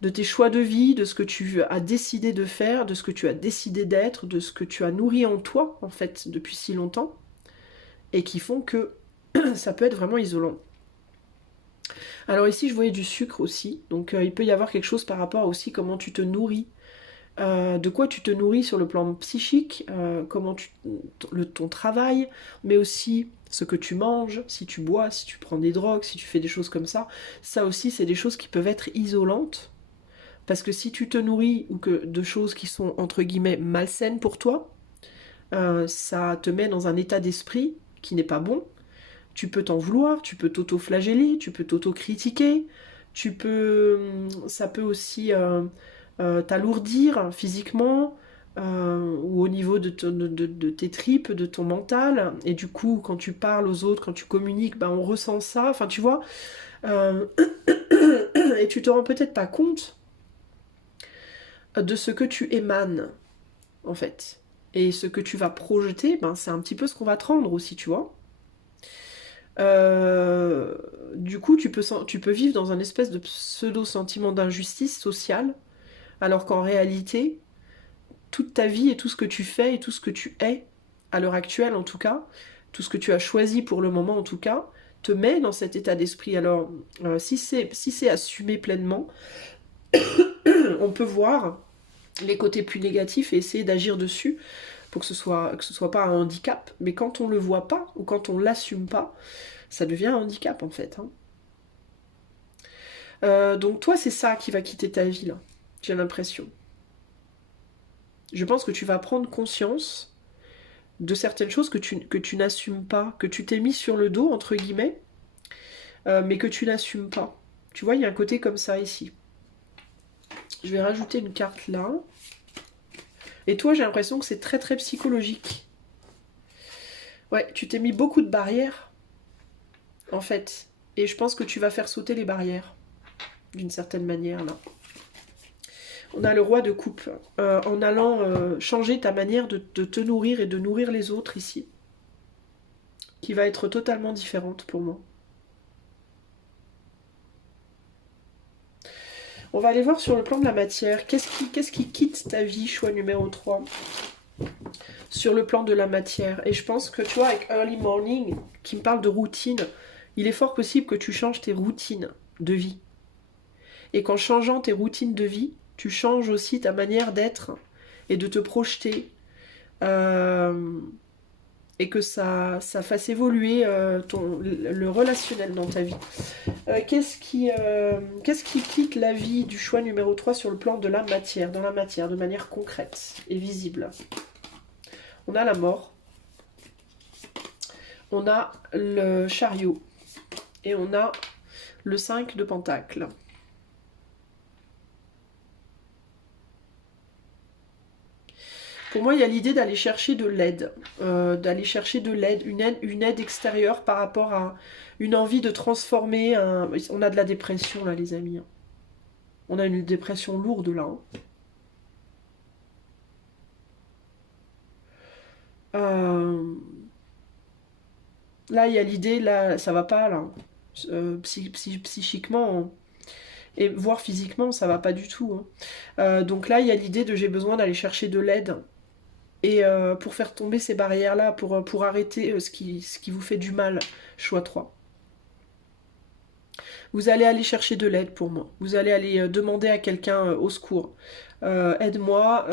De tes choix de vie, de ce que tu as décidé de faire, de ce que tu as décidé d'être, de ce que tu as nourri en toi, en fait, depuis si longtemps, et qui font que ça peut être vraiment isolant. Alors ici, je voyais du sucre aussi, donc il peut y avoir quelque chose par rapport aussi comment tu te nourris. De quoi tu te nourris sur le plan psychique, ton travail, mais aussi ce que tu manges, si tu bois, si tu prends des drogues, si tu fais des choses comme ça. Ça aussi, c'est des choses qui peuvent être isolantes Parce que si tu te nourris ou que de choses qui sont entre guillemets malsaines pour toi, ça te met dans un état d'esprit qui n'est pas bon. Tu peux t'en vouloir, tu peux t'auto-flageller, tu peux t'auto-critiquer, ça peut aussi t'alourdir physiquement ou au niveau de tes tripes, de ton mental. Et du coup, quand tu parles aux autres, quand tu communiques, ben, on ressent ça. Enfin, tu vois. euh, et tu te rends peut-être pas compte de ce que tu émanes, en fait. Et ce que tu vas projeter, ben, c'est un petit peu ce qu'on va te rendre aussi, tu vois. Du coup, tu peux vivre dans un espèce de pseudo-sentiment d'injustice sociale, alors qu'en réalité, toute ta vie et tout ce que tu fais et tout ce que tu es, à l'heure actuelle en tout cas, tout ce que tu as choisi pour le moment en tout cas, te met dans cet état d'esprit. Alors, si c'est assumé pleinement, on peut voir les côtés plus négatifs et essayer d'agir dessus pour que ce soit pas un handicap. Mais quand on le voit pas ou quand on l'assume pas, ça devient un handicap en fait. Hein. Donc toi, c'est ça qui va quitter ta vie là. J'ai l'impression. Je pense que tu vas prendre conscience de certaines choses que tu n'assumes pas, que tu t'es mis sur le dos entre guillemets, mais que tu n'assumes pas. Tu vois, il y a un côté comme ça ici. Je vais rajouter une carte là. Et toi, j'ai l'impression que c'est très très psychologique. Ouais, tu t'es mis beaucoup de barrières, en fait. Et je pense que tu vas faire sauter les barrières, d'une certaine manière, là. On a le roi de coupe. En allant changer ta manière de te nourrir et de nourrir les autres, ici. Qui va être totalement différente pour moi. On va aller voir sur le plan de la matière. Qu'est-ce qui quitte ta vie, choix numéro 3 sur le plan de la matière. Et je pense que, tu vois, avec Early Morning, qui me parle de routine, il est fort possible que tu changes tes routines de vie. Et qu'en changeant tes routines de vie, tu changes aussi ta manière d'être et de te projeter. Et que ça fasse évoluer le relationnel dans ta vie. Qu'est-ce qui quitte la vie du choix numéro 3 sur le plan de la matière, dans la matière, de manière concrète et visible? On a la mort, on a le chariot et on a le 5 de pentacles. Pour moi, il y a l'idée d'aller chercher de l'aide, une aide extérieure par rapport à une envie de transformer. On a de la dépression là, les amis. On a une dépression lourde là. Là, il y a l'idée, là, ça va pas là. Psychiquement et voire physiquement, ça va pas du tout. Hein. Donc là, il y a l'idée de j'ai besoin d'aller chercher de l'aide. Et pour faire tomber ces barrières-là, pour arrêter ce qui vous fait du mal, choix 3. Vous allez aller chercher de l'aide pour moi. Vous allez aller demander à quelqu'un au secours. Aide-moi,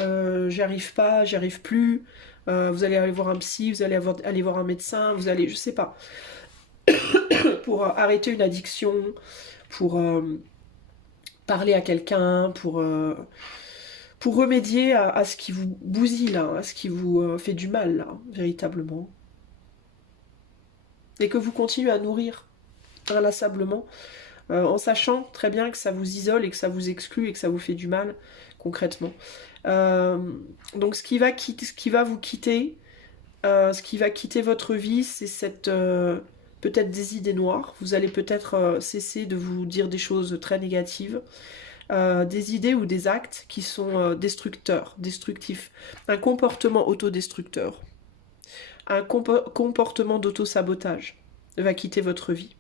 j'y arrive pas, j'y arrive plus. Vous allez aller voir un psy, vous allez aller voir un médecin, vous allez, je sais pas, pour arrêter une addiction, pour parler à quelqu'un, pour remédier à ce qui vous bousille là, à ce qui vous fait du mal là, véritablement. Et que vous continuez à nourrir inlassablement, en sachant très bien que ça vous isole et que ça vous exclut et que ça vous fait du mal, concrètement. Donc ce qui va vous quitter, ce qui va quitter votre vie, c'est cette... peut-être des idées noires. Vous allez peut-être cesser de vous dire des choses très négatives. Des idées ou des actes qui sont destructifs. Un comportement autodestructeur. Un comportement d'auto-sabotage va quitter votre vie.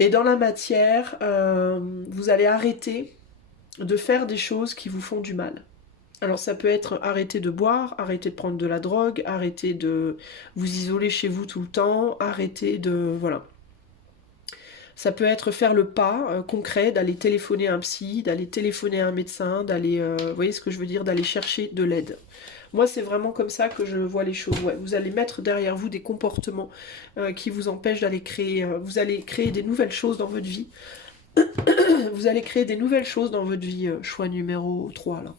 Et dans la matière, vous allez arrêter de faire des choses qui vous font du mal. Alors ça peut être arrêter de boire, arrêter de prendre de la drogue, arrêter de vous isoler chez vous tout le temps, arrêter de... Voilà. Ça peut être faire le pas concret d'aller téléphoner à un psy, d'aller téléphoner à un médecin, d'aller... vous voyez ce que je veux dire? D'aller chercher de l'aide. Moi, c'est vraiment comme ça que je vois les choses. Ouais, vous allez mettre derrière vous des comportements qui vous empêchent d'aller créer... vous allez créer des nouvelles choses dans votre vie Vous allez créer des nouvelles choses dans votre vie, choix numéro 3 là.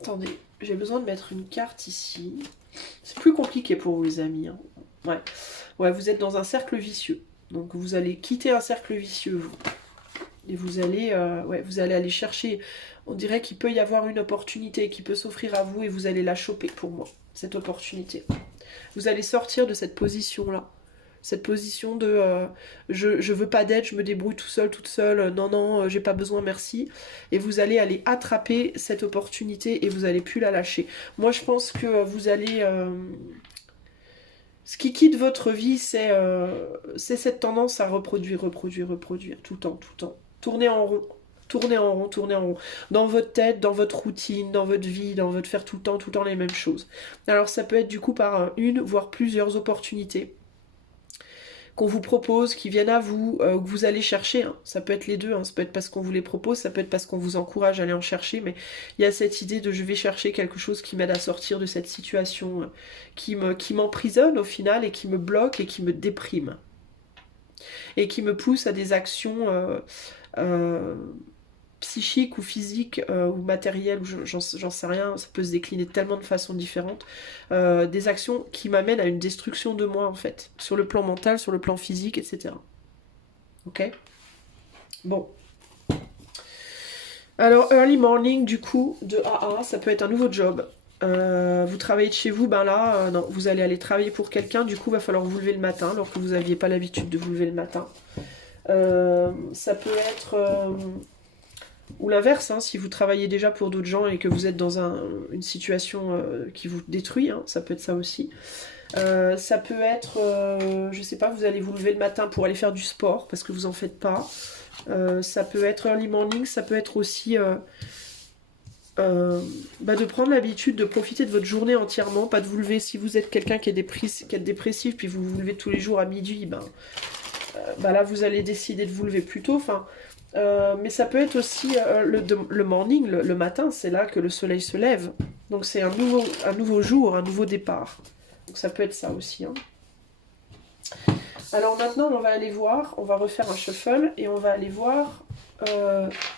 Attendez, j'ai besoin de mettre une carte ici. C'est plus compliqué pour vous les amis. Hein. Ouais. Ouais, vous êtes dans un cercle vicieux. Donc vous allez quitter un cercle vicieux, vous. Et vous allez aller chercher. On dirait qu'il peut y avoir une opportunité qui peut s'offrir à vous et vous allez la choper pour moi, cette opportunité. Vous allez sortir de cette position-là. Cette position de je veux pas d'aide, je me débrouille tout seul, toute seule, non, non, j'ai pas besoin, merci. Et vous allez aller attraper cette opportunité et vous allez plus la lâcher. Moi, je pense que vous allez. Ce qui quitte votre vie, c'est cette tendance à reproduire, tout le temps, tout le temps. Tourner en rond. Tourner en rond, tourner en rond. Dans votre tête, dans votre routine, dans votre vie, dans votre faire tout le temps les mêmes choses. Alors ça peut être du coup par une, voire plusieurs opportunités qu'on vous propose, qui viennent à vous, que vous allez chercher. Hein. Ça peut être les deux, hein. Ça peut être parce qu'on vous les propose, ça peut être parce qu'on vous encourage à aller en chercher, mais il y a cette idée de je vais chercher quelque chose qui m'aide à sortir de cette situation qui m'emprisonne au final et qui me bloque et qui me déprime. Et qui me pousse à des actions psychiques ou physiques ou matérielles, j'en sais rien, ça peut se décliner tellement de façons différentes, des actions qui m'amènent à une destruction de moi en fait, sur le plan mental, sur le plan physique, etc. Ok. Bon. Alors, early morning, du coup, de AA, ça peut être un nouveau job. Vous travaillez de chez vous, ben là, non, vous allez aller travailler pour quelqu'un, du coup, il va falloir vous lever le matin, alors que vous n'aviez pas l'habitude de vous lever le matin. Ça peut être... ou l'inverse, hein, si vous travaillez déjà pour d'autres gens et que vous êtes dans une situation qui vous détruit, hein, ça peut être ça aussi. Ça peut être, je sais pas, vous allez vous lever le matin pour aller faire du sport parce que vous en faites pas. Ça peut être early morning, ça peut être aussi de prendre l'habitude de profiter de votre journée entièrement, pas de vous lever si vous êtes quelqu'un qui est dépressif, puis vous vous levez tous les jours à midi, là vous allez décider de vous lever plus tôt. Enfin, mais ça peut être aussi le morning, le matin, c'est là que le soleil se lève. Donc c'est un nouveau jour, un nouveau départ. Donc ça peut être ça aussi. Hein. Alors maintenant, on va aller voir, on va refaire un shuffle et on va aller voir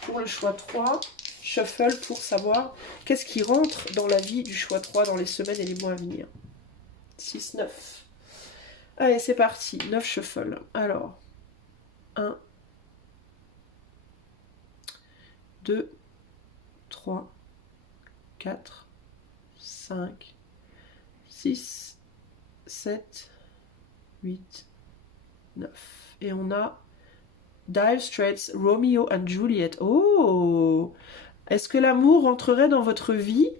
pour le choix 3, shuffle pour savoir qu'est-ce qui rentre dans la vie du choix 3 dans les semaines et les mois à venir. 6, 9. Allez, c'est parti, 9 shuffle. Alors, 1, 2, 3, 4, 5, 6, 7, 8, 9. Et on a Dire Straits, Romeo and Juliet. Oh! Est-ce que l'amour rentrerait dans votre vie?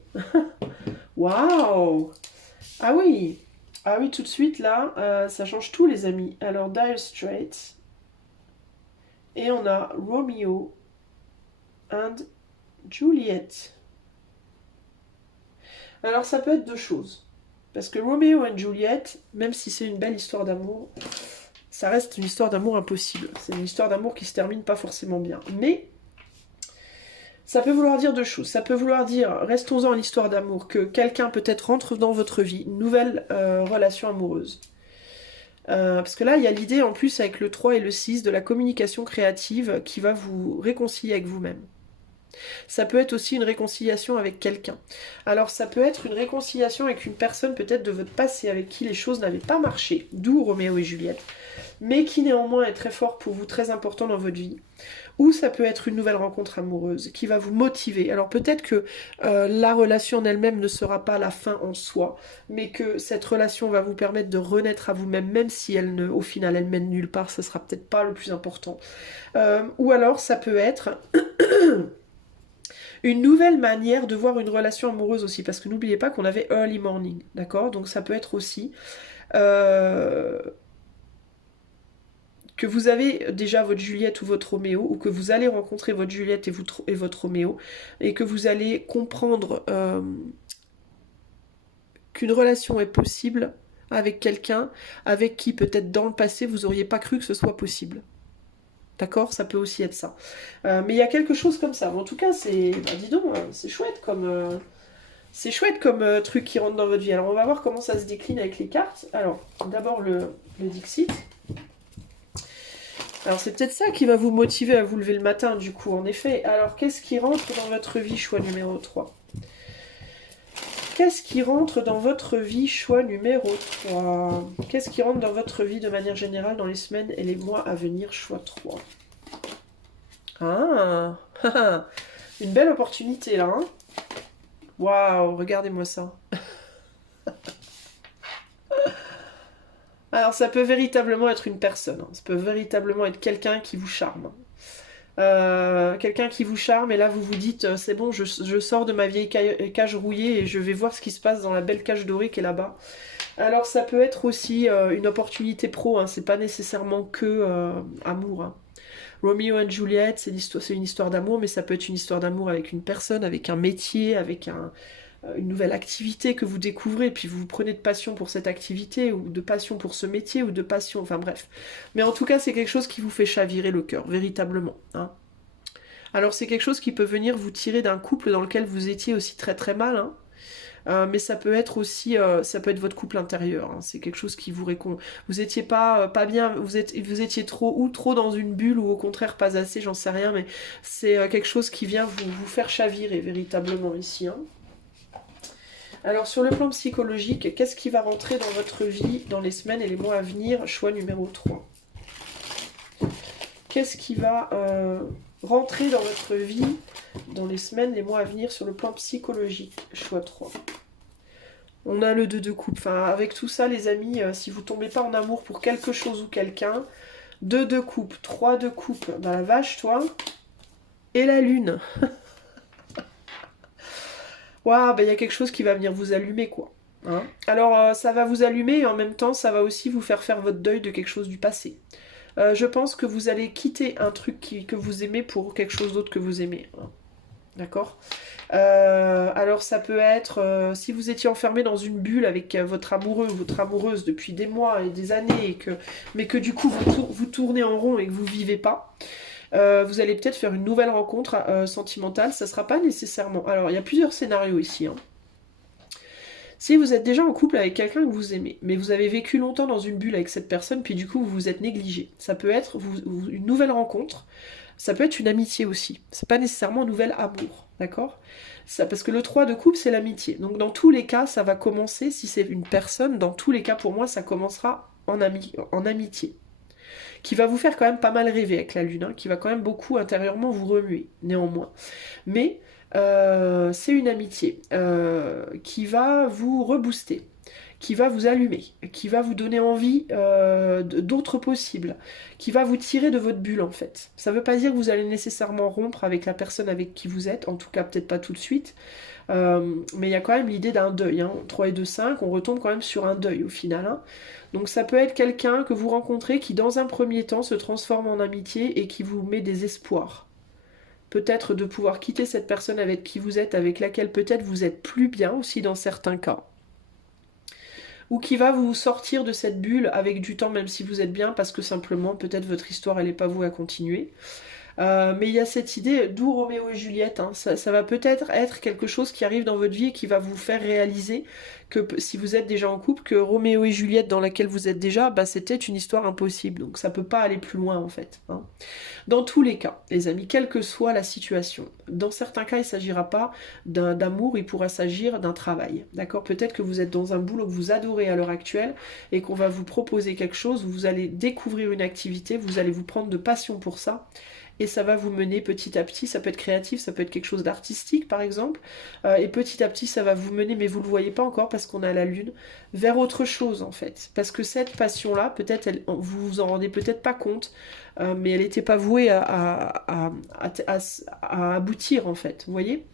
Waouh! Ah oui! Ah oui, tout de suite, là, ça change tout, les amis. Alors, Dire Straits. Et on a Romeo and Juliet. Alors, ça peut être deux choses. Parce que Romeo and Juliet, même si c'est une belle histoire d'amour, ça reste une histoire d'amour impossible. C'est une histoire d'amour qui se termine pas forcément bien. Mais ça peut vouloir dire deux choses. Ça peut vouloir dire, restons-en à l'histoire d'amour, que quelqu'un peut-être rentre dans votre vie, une nouvelle relation amoureuse. Parce que là, il y a l'idée en plus avec le 3 et le 6 de la communication créative qui va vous réconcilier avec vous-même. Ça peut être aussi une réconciliation avec quelqu'un. Alors ça peut être une réconciliation avec une personne peut-être de votre passé avec qui les choses n'avaient pas marché, d'où Roméo et Juliette, mais qui néanmoins est très fort pour vous, très important dans votre vie. Ou ça peut être une nouvelle rencontre amoureuse qui va vous motiver. Alors peut-être que la relation en elle-même ne sera pas la fin en soi, mais que cette relation va vous permettre de renaître à vous-même, même si au final elle mène nulle part, ce sera peut-être pas le plus important. Ou alors ça peut être une nouvelle manière de voir une relation amoureuse aussi, parce que n'oubliez pas qu'on avait early morning, d'accord? Donc ça peut être aussi que vous avez déjà votre Juliette ou votre Roméo, ou que vous allez rencontrer votre Juliette et votre Roméo, et que vous allez comprendre qu'une relation est possible avec quelqu'un avec qui peut-être dans le passé vous n'auriez pas cru que ce soit possible. D'accord? Ça peut aussi être ça. Mais il y a quelque chose comme ça. En tout cas, c'est... Bah, dis donc, c'est chouette comme... C'est chouette comme truc qui rentre dans votre vie. Alors, on va voir comment ça se décline avec les cartes. Alors, d'abord le Dixit. Alors, c'est peut-être ça qui va vous motiver à vous lever le matin, du coup, en effet. Alors, qu'est-ce qui rentre dans votre vie, choix numéro 3? Qu'est-ce qui rentre dans votre vie, choix numéro 3? Qu'est-ce qui rentre dans votre vie de manière générale dans les semaines et les mois à venir, choix 3? Ah, une belle opportunité là, hein? Waouh, regardez-moi ça. Alors ça peut véritablement être une personne, hein. Ça peut véritablement être quelqu'un qui vous charme. Quelqu'un qui vous charme et là vous vous dites c'est bon, je sors de ma vieille cage rouillée et je vais voir ce qui se passe dans la belle cage dorée qui est là-bas. Alors ça peut être aussi une opportunité pro, hein. C'est pas nécessairement que amour, hein. Romeo and Juliet, c'est une histoire d'amour, mais ça peut être une histoire d'amour avec une personne, avec un métier, avec une nouvelle activité que vous découvrez, puis vous prenez de passion pour cette activité, ou de passion pour ce métier, ou de passion, enfin bref. Mais en tout cas, c'est quelque chose qui vous fait chavirer le cœur, véritablement, hein. Alors c'est quelque chose qui peut venir vous tirer d'un couple dans lequel vous étiez aussi très très mal, hein. Mais ça peut être aussi, ça peut être votre couple intérieur, hein. C'est quelque chose qui vous étiez pas bien, vous étiez trop dans une bulle ou au contraire pas assez, j'en sais rien, mais c'est quelque chose qui vient vous faire chavirer véritablement ici, hein. Alors sur le plan psychologique, qu'est-ce qui va rentrer dans votre vie dans les semaines et les mois à venir? Choix numéro 3. Qu'est-ce qui va rentrer dans votre vie dans les semaines, les mois à venir sur le plan psychologique? Choix 3. On a le 2 de coupe. Enfin, avec tout ça, les amis, si vous tombez pas en amour pour quelque chose ou quelqu'un, 2 de coupe, 3 de coupe, bah la vache, toi, et la lune. Waouh, bah il y a quelque chose qui va venir vous allumer, quoi. Hein. Alors, ça va vous allumer et en même temps, ça va aussi vous faire votre deuil de quelque chose du passé. Je pense que vous allez quitter un truc que vous aimez pour quelque chose d'autre que vous aimez. Hein. D'accord? Alors ça peut être, si vous étiez enfermé dans une bulle avec votre amoureux ou votre amoureuse depuis des mois et des années, mais que du coup vous tournez en rond et que vous vivez pas, vous allez peut-être faire une nouvelle rencontre sentimentale. Ça sera pas nécessairement... Alors il y a plusieurs scénarios ici, hein. Si vous êtes déjà en couple avec quelqu'un que vous aimez, mais vous avez vécu longtemps dans une bulle avec cette personne, puis du coup vous vous êtes négligé, ça peut être une nouvelle rencontre, ça peut être une amitié aussi. C'est pas nécessairement un nouvel amour, d'accord? Parce que le 3 de coupe, c'est l'amitié. Donc dans tous les cas, ça va commencer, si c'est une personne, dans tous les cas pour moi, ça commencera en amitié. Qui va vous faire quand même pas mal rêver avec la lune, hein, qui va quand même beaucoup intérieurement vous remuer, néanmoins. Mais c'est une amitié qui va vous rebooster, qui va vous allumer, qui va vous donner envie d'autres possibles, qui va vous tirer de votre bulle en fait. Ça ne veut pas dire que vous allez nécessairement rompre avec la personne avec qui vous êtes, en tout cas peut-être pas tout de suite, mais il y a quand même l'idée d'un deuil, hein. 3 et 2, 5, on retombe quand même sur un deuil au final, hein. Donc ça peut être quelqu'un que vous rencontrez qui dans un premier temps se transforme en amitié et qui vous met des espoirs. Peut-être de pouvoir quitter cette personne avec qui vous êtes, avec laquelle peut-être vous êtes plus bien aussi dans certains cas. Ou qui va vous sortir de cette bulle avec du temps même si vous êtes bien parce que simplement peut-être votre histoire elle n'est pas vouée à continuer. Mais il y a cette idée, d'où Roméo et Juliette, hein, ça va peut-être être quelque chose qui arrive dans votre vie et qui va vous faire réaliser que si vous êtes déjà en couple, que Roméo et Juliette dans laquelle vous êtes déjà, bah, c'était une histoire impossible, donc ça peut pas aller plus loin en fait, hein. Dans tous les cas, les amis, quelle que soit la situation, dans certains cas il ne s'agira pas d'amour, il pourra s'agir d'un travail, d'accord? Peut-être que vous êtes dans un boulot que vous adorez à l'heure actuelle et qu'on va vous proposer quelque chose, vous allez découvrir une activité, vous allez vous prendre de passion pour ça, et ça va vous mener petit à petit, ça peut être créatif, ça peut être quelque chose d'artistique par exemple, et petit à petit ça va vous mener, mais vous ne le voyez pas encore parce qu'on a la lune, vers autre chose en fait. Parce que cette passion-là, peut-être, vous vous en rendez peut-être pas compte, mais elle n'était pas vouée à aboutir en fait, vous voyez.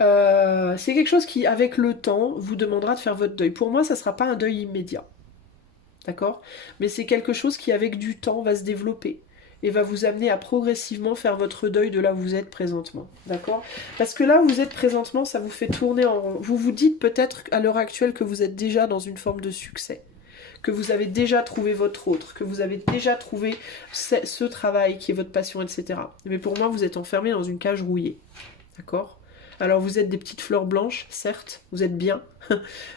C'est quelque chose qui, avec le temps, vous demandera de faire votre deuil. Pour moi, ça ne sera pas un deuil immédiat, d'accord? Mais c'est quelque chose qui, avec du temps, va se développer et va vous amener à progressivement faire votre deuil de là où vous êtes présentement, d'accord? Parce que là où vous êtes présentement, ça vous fait tourner en rond. Vous vous dites peut-être à l'heure actuelle que vous êtes déjà dans une forme de succès, que vous avez déjà trouvé votre autre, que vous avez déjà trouvé ce travail qui est votre passion, etc. Mais pour moi, vous êtes enfermé dans une cage rouillée. D'accord ? Alors vous êtes des petites fleurs blanches, certes, vous êtes bien,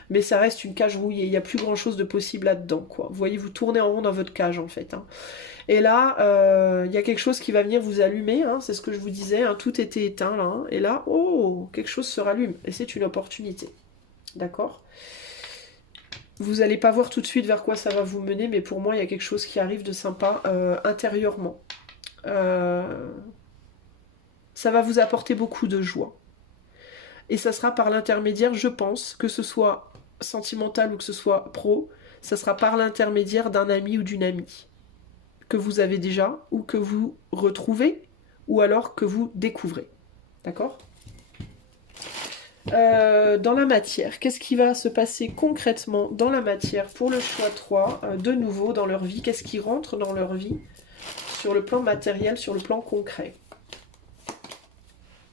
mais ça reste une cage rouillée, il n'y a plus grand chose de possible là-dedans, quoi. Vous voyez, vous tournez en rond dans votre cage, en fait. Hein. Et là, il y a quelque chose qui va venir vous allumer, hein, c'est ce que je vous disais, hein, tout était éteint, là, hein, et là, oh, quelque chose se rallume, et c'est une opportunité. D'accord ? Vous n'allez pas voir tout de suite vers quoi ça va vous mener, mais pour moi, il y a quelque chose qui arrive de sympa intérieurement. Ça va vous apporter beaucoup de joie. Et ça sera par l'intermédiaire, je pense, que ce soit sentimental ou que ce soit pro, ça sera par l'intermédiaire d'un ami ou d'une amie que vous avez déjà, ou que vous retrouvez, ou alors que vous découvrez. D'accord ? Dans la matière, qu'est-ce qui va se passer concrètement dans la matière pour le choix 3, de nouveau dans leur vie? Qu'est-ce qui rentre dans leur vie sur le plan matériel, sur le plan concret?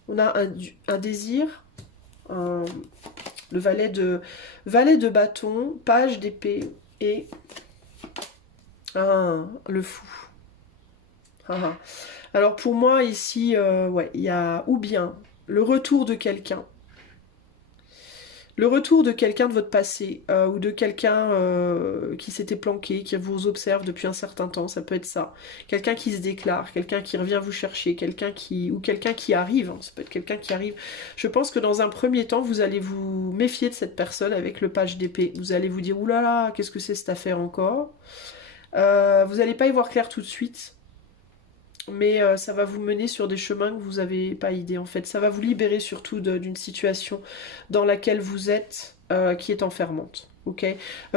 On a un désir, le valet de bâton, page d'épée et le fou. Alors pour moi ici, ouais, il y a ou bien le retour de quelqu'un. Le retour de quelqu'un de votre passé, ou de quelqu'un qui s'était planqué, qui vous observe depuis un certain temps, ça peut être ça. Quelqu'un qui se déclare, quelqu'un qui revient vous chercher, quelqu'un qui arrive, hein, ça peut être quelqu'un qui arrive. Je pense que dans un premier temps, vous allez vous méfier de cette personne avec le page d'épée. Vous allez vous dire, oulala, qu'est-ce que c'est cette affaire encore? Vous n'allez pas y voir clair tout de suite. Mais ça va vous mener sur des chemins que vous n'avez pas idée en fait. Ça va vous libérer surtout d'une situation dans laquelle vous êtes, qui est enfermante. Ok,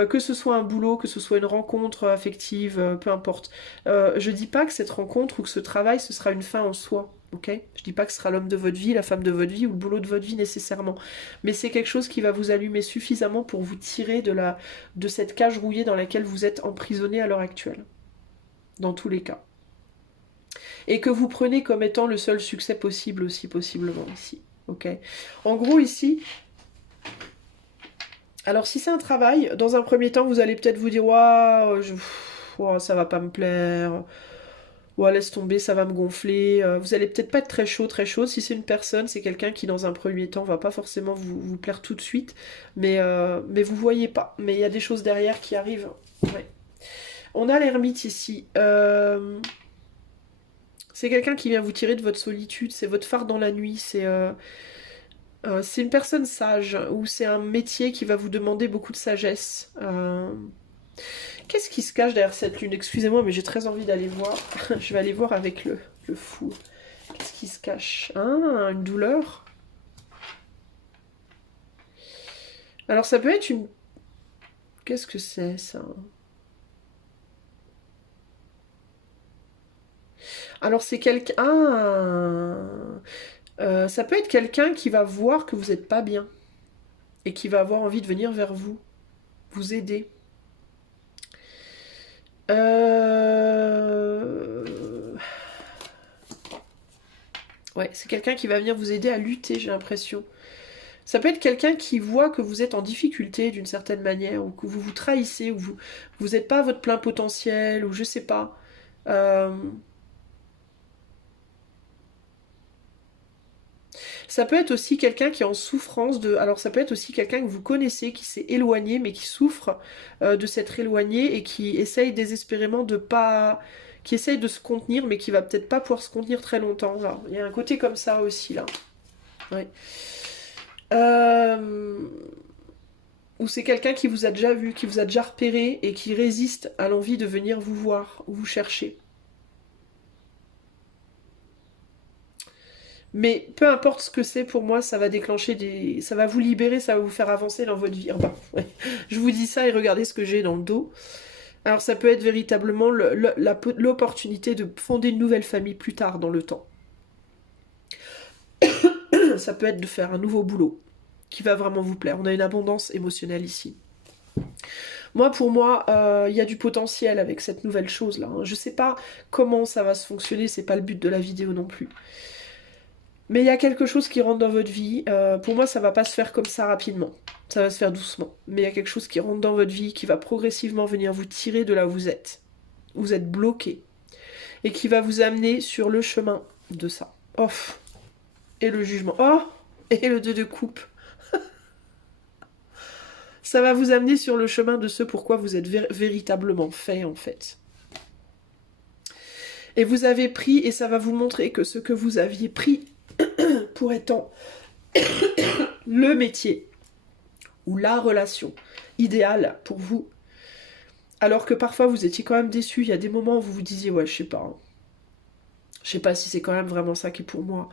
que ce soit un boulot, que ce soit une rencontre affective, peu importe. Je dis pas que cette rencontre ou que ce travail, ce sera une fin en soi. Ok, je dis pas que ce sera l'homme de votre vie, la femme de votre vie ou le boulot de votre vie nécessairement. Mais c'est quelque chose qui va vous allumer suffisamment pour vous tirer de cette cage rouillée dans laquelle vous êtes emprisonné à l'heure actuelle. Dans tous les cas. Et que vous prenez comme étant le seul succès possible aussi, possiblement ici. Ok. En gros ici, alors si c'est un travail, dans un premier temps vous allez peut-être vous dire waouh, ça va pas me plaire, ouais, laisse tomber, ça va me gonfler. Vous allez peut-être pas être très chaud, très chaud. Si c'est une personne, c'est quelqu'un qui dans un premier temps va pas forcément vous plaire tout de suite, mais vous voyez pas. Mais il y a des choses derrière qui arrivent. Ouais. On a l'ermite ici. C'est quelqu'un qui vient vous tirer de votre solitude, c'est votre phare dans la nuit, c'est une personne sage, ou c'est un métier qui va vous demander beaucoup de sagesse. Qu'est-ce qui se cache derrière cette lune? Excusez-moi, mais j'ai très envie d'aller voir. Je vais aller voir avec le fou. Qu'est-ce qui se cache? Une douleur? Alors ça peut être une... Qu'est-ce que c'est ça? Alors c'est quelqu'un... ça peut être quelqu'un qui va voir que vous n'êtes pas bien. Et qui va avoir envie de venir vers vous. Vous aider. Ouais, c'est quelqu'un qui va venir vous aider à lutter, j'ai l'impression. Ça peut être quelqu'un qui voit que vous êtes en difficulté d'une certaine manière, ou que vous vous trahissez, ou vous n'êtes pas à votre plein potentiel, ou je sais pas. Ça peut être aussi quelqu'un qui est en souffrance de... Alors ça peut être aussi quelqu'un que vous connaissez, qui s'est éloigné, mais qui souffre de s'être éloigné et qui essaye désespérément de pas... qui essaye de se contenir, mais qui va peut-être pas pouvoir se contenir très longtemps. Là. Il y a un côté comme ça aussi, là. Ouais. Ou c'est quelqu'un qui vous a déjà vu, qui vous a déjà repéré et qui résiste à l'envie de venir vous voir ou vous chercher. Mais peu importe ce que c'est, pour moi, ça va déclencher des... Ça va vous libérer, ça va vous faire avancer dans votre vie. Ah bah, ouais. Je vous dis ça et regardez ce que j'ai dans le dos. Alors ça peut être véritablement l'opportunité de fonder une nouvelle famille plus tard dans le temps. Ça peut être de faire un nouveau boulot qui va vraiment vous plaire. On a une abondance émotionnelle ici. Moi, pour moi, il y a du potentiel avec cette nouvelle chose-là. Je sais pas comment ça va se fonctionner, c'est pas le but de la vidéo non plus. Mais il y a quelque chose qui rentre dans votre vie. Pour moi, ça va pas se faire comme ça rapidement. Ça va se faire doucement. Mais il y a quelque chose qui rentre dans votre vie, qui va progressivement venir vous tirer de là où vous êtes. Vous êtes bloqué. Et qui va vous amener sur le chemin de ça. Oh. Et le jugement. Oh. Et le 2 de coupe. Ça va vous amener sur le chemin de ce pourquoi vous êtes véritablement fait, en fait. Et vous avez pris, et ça va vous montrer que ce que vous aviez pris pour étant le métier ou la relation idéale pour vous, alors que parfois vous étiez quand même déçu. Il y a des moments où vous vous disiez, ouais, je sais pas. Je sais pas si c'est quand même vraiment ça qui est pour moi.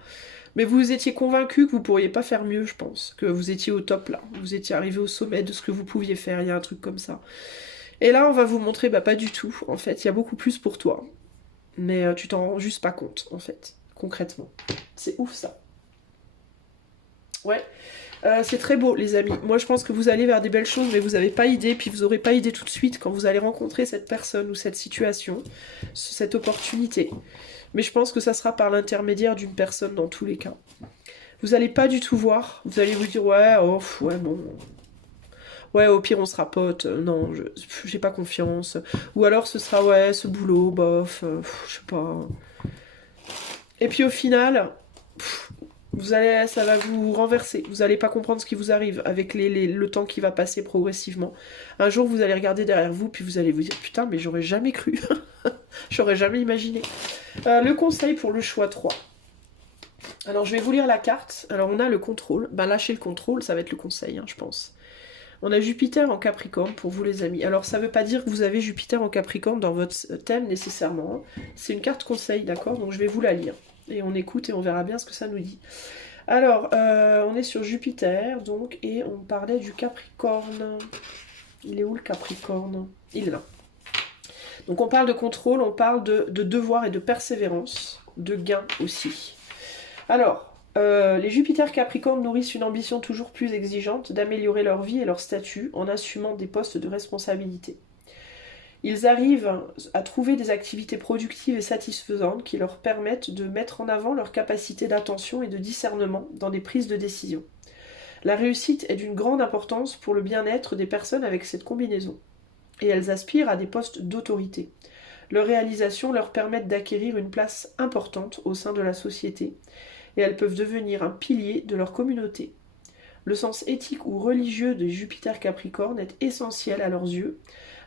Mais vous étiez convaincu que vous pourriez pas faire mieux, je pense. Que vous étiez au top là. Vous étiez arrivé au sommet de ce que vous pouviez faire. Il y a un truc comme ça. Et là, on va vous montrer, bah pas du tout. En fait, il y a beaucoup plus pour toi. Mais tu t'en rends juste pas compte, en fait. Concrètement. C'est ouf, ça. Ouais. C'est très beau, les amis. Moi, je pense que vous allez vers des belles choses, mais vous n'avez pas idée. Puis vous n'aurez pas idée tout de suite quand vous allez rencontrer cette personne ou cette situation, cette opportunité. Mais je pense que ça sera par l'intermédiaire d'une personne dans tous les cas. Vous n'allez pas du tout voir. Vous allez vous dire, ouais, oh, ouais, bon. Ouais, au pire, on sera potes. Non, j'ai pas confiance. Ou alors, ce sera, ouais, ce boulot, bof, je sais pas. Et puis au final, ça va vous renverser. Vous n'allez pas comprendre ce qui vous arrive avec le temps qui va passer progressivement. Un jour, vous allez regarder derrière vous, puis vous allez vous dire, putain, mais j'aurais jamais cru. J'aurais jamais imaginé. Le conseil pour le choix 3. Alors, je vais vous lire la carte. Alors, on a le contrôle. Ben, lâchez le contrôle, ça va être le conseil, hein, je pense. On a Jupiter en Capricorne pour vous, les amis. Alors, ça ne veut pas dire que vous avez Jupiter en Capricorne dans votre thème, nécessairement. C'est une carte conseil, d'accord? Donc, je vais vous la lire. Et on écoute et on verra bien ce que ça nous dit. Alors, on est sur Jupiter, donc, et on parlait du Capricorne. Il est où, le Capricorne? Il est là. Donc, on parle de contrôle, on parle de devoir et de persévérance, de gain aussi. Alors, les Jupiter Capricorne nourrissent une ambition toujours plus exigeante d'améliorer leur vie et leur statut en assumant des postes de responsabilité. Ils arrivent à trouver des activités productives et satisfaisantes qui leur permettent de mettre en avant leur capacité d'attention et de discernement dans des prises de décision. La réussite est d'une grande importance pour le bien-être des personnes avec cette combinaison. Et elles aspirent à des postes d'autorité. Leurs réalisations leur permettent d'acquérir une place importante au sein de la société et elles peuvent devenir un pilier de leur communauté. Le sens éthique ou religieux de Jupiter Capricorne est essentiel à leurs yeux,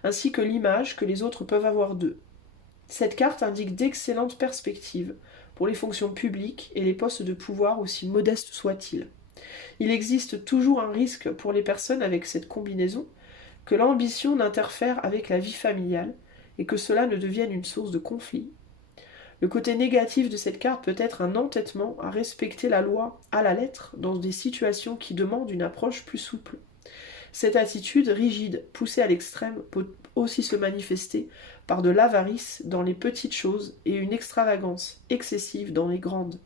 ainsi que l'image que les autres peuvent avoir d'eux. Cette carte indique d'excellentes perspectives pour les fonctions publiques et les postes de pouvoir aussi modestes soient-ils. Il existe toujours un risque pour les personnes avec cette combinaison que l'ambition n'interfère avec la vie familiale et que cela ne devienne une source de conflit. Le côté négatif de cette carte peut être un entêtement à respecter la loi à la lettre dans des situations qui demandent une approche plus souple. Cette attitude rigide, poussée à l'extrême, peut aussi se manifester par de l'avarice dans les petites choses et une extravagance excessive dans les grandes.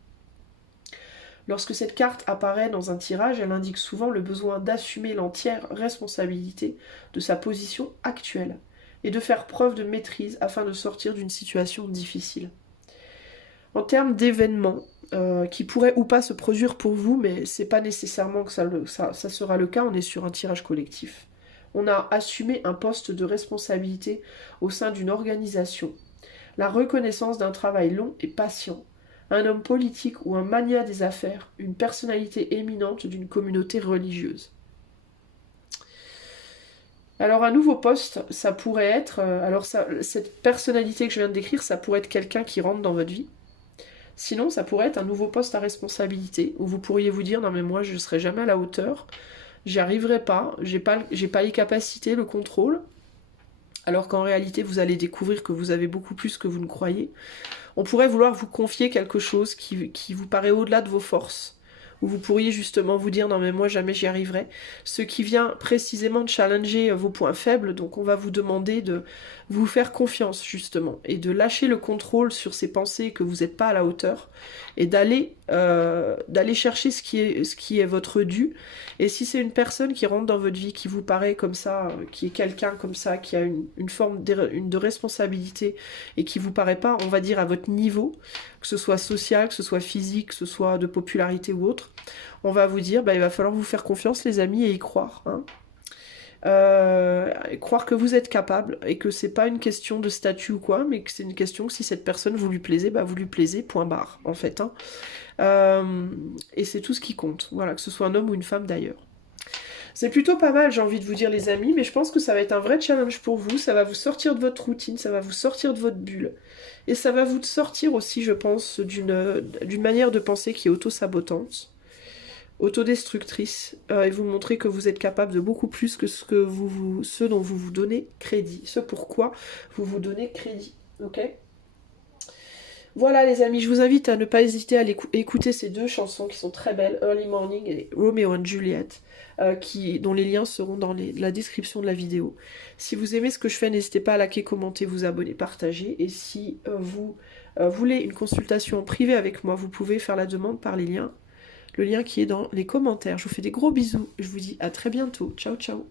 Lorsque cette carte apparaît dans un tirage, elle indique souvent le besoin d'assumer l'entière responsabilité de sa position actuelle et de faire preuve de maîtrise afin de sortir d'une situation difficile. En termes d'événements qui pourraient ou pas se produire pour vous, mais c'est pas nécessairement que ça sera le cas, on est sur un tirage collectif. On a assumé un poste de responsabilité au sein d'une organisation, la reconnaissance d'un travail long et patient, un homme politique ou un magnat des affaires, une personnalité éminente d'une communauté religieuse. Alors un nouveau poste, ça pourrait être, cette personnalité que je viens de décrire, ça pourrait être quelqu'un qui rentre dans votre vie. Sinon, ça pourrait être un nouveau poste à responsabilité, où vous pourriez vous dire, non mais moi je ne serai jamais à la hauteur, j'y arriverai pas, j'ai pas les capacités, le contrôle, alors qu'en réalité vous allez découvrir que vous avez beaucoup plus que vous ne croyez. On pourrait vouloir vous confier quelque chose qui vous paraît au-delà de vos forces, où vous pourriez justement vous dire non mais moi jamais j'y arriverai, ce qui vient précisément de challenger vos points faibles, donc on va vous demander de vous faire confiance justement, et de lâcher le contrôle sur ces pensées que vous n'êtes pas à la hauteur, et d'aller d'aller chercher ce qui est votre dû. Et si c'est une personne qui rentre dans votre vie, qui vous paraît comme ça, qui est quelqu'un comme ça, qui a une forme de responsabilité et qui vous paraît pas, on va dire, à votre niveau, que ce soit social, que ce soit physique, que ce soit de popularité ou autre, on va vous dire, bah, il va falloir vous faire confiance les amis et y croire. Hein. Croire que vous êtes capable et que c'est pas une question de statut ou quoi, mais que c'est une question que si cette personne vous lui plaisez, bah vous lui plaisez, point barre, en fait. Hein. Et c'est tout ce qui compte, voilà, que ce soit un homme ou une femme d'ailleurs. C'est plutôt pas mal, j'ai envie de vous dire les amis, mais je pense que ça va être un vrai challenge pour vous, ça va vous sortir de votre routine, ça va vous sortir de votre bulle, et ça va vous sortir aussi, je pense, d'une manière de penser qui est auto-sabotante, autodestructrice, et vous montrer que vous êtes capable de beaucoup plus que ce dont vous vous donnez crédit, ce pourquoi vous vous donnez crédit, ok ? Voilà les amis, je vous invite à ne pas hésiter à écouter ces deux chansons qui sont très belles, Early Morning et Romeo and Juliet, dont les liens seront dans la description de la vidéo. Si vous aimez ce que je fais, n'hésitez pas à liker, commenter, vous abonner, partager. Et si vous voulez une consultation privée avec moi, vous pouvez faire la demande par le lien qui est dans les commentaires. Je vous fais des gros bisous, je vous dis à très bientôt. Ciao ciao.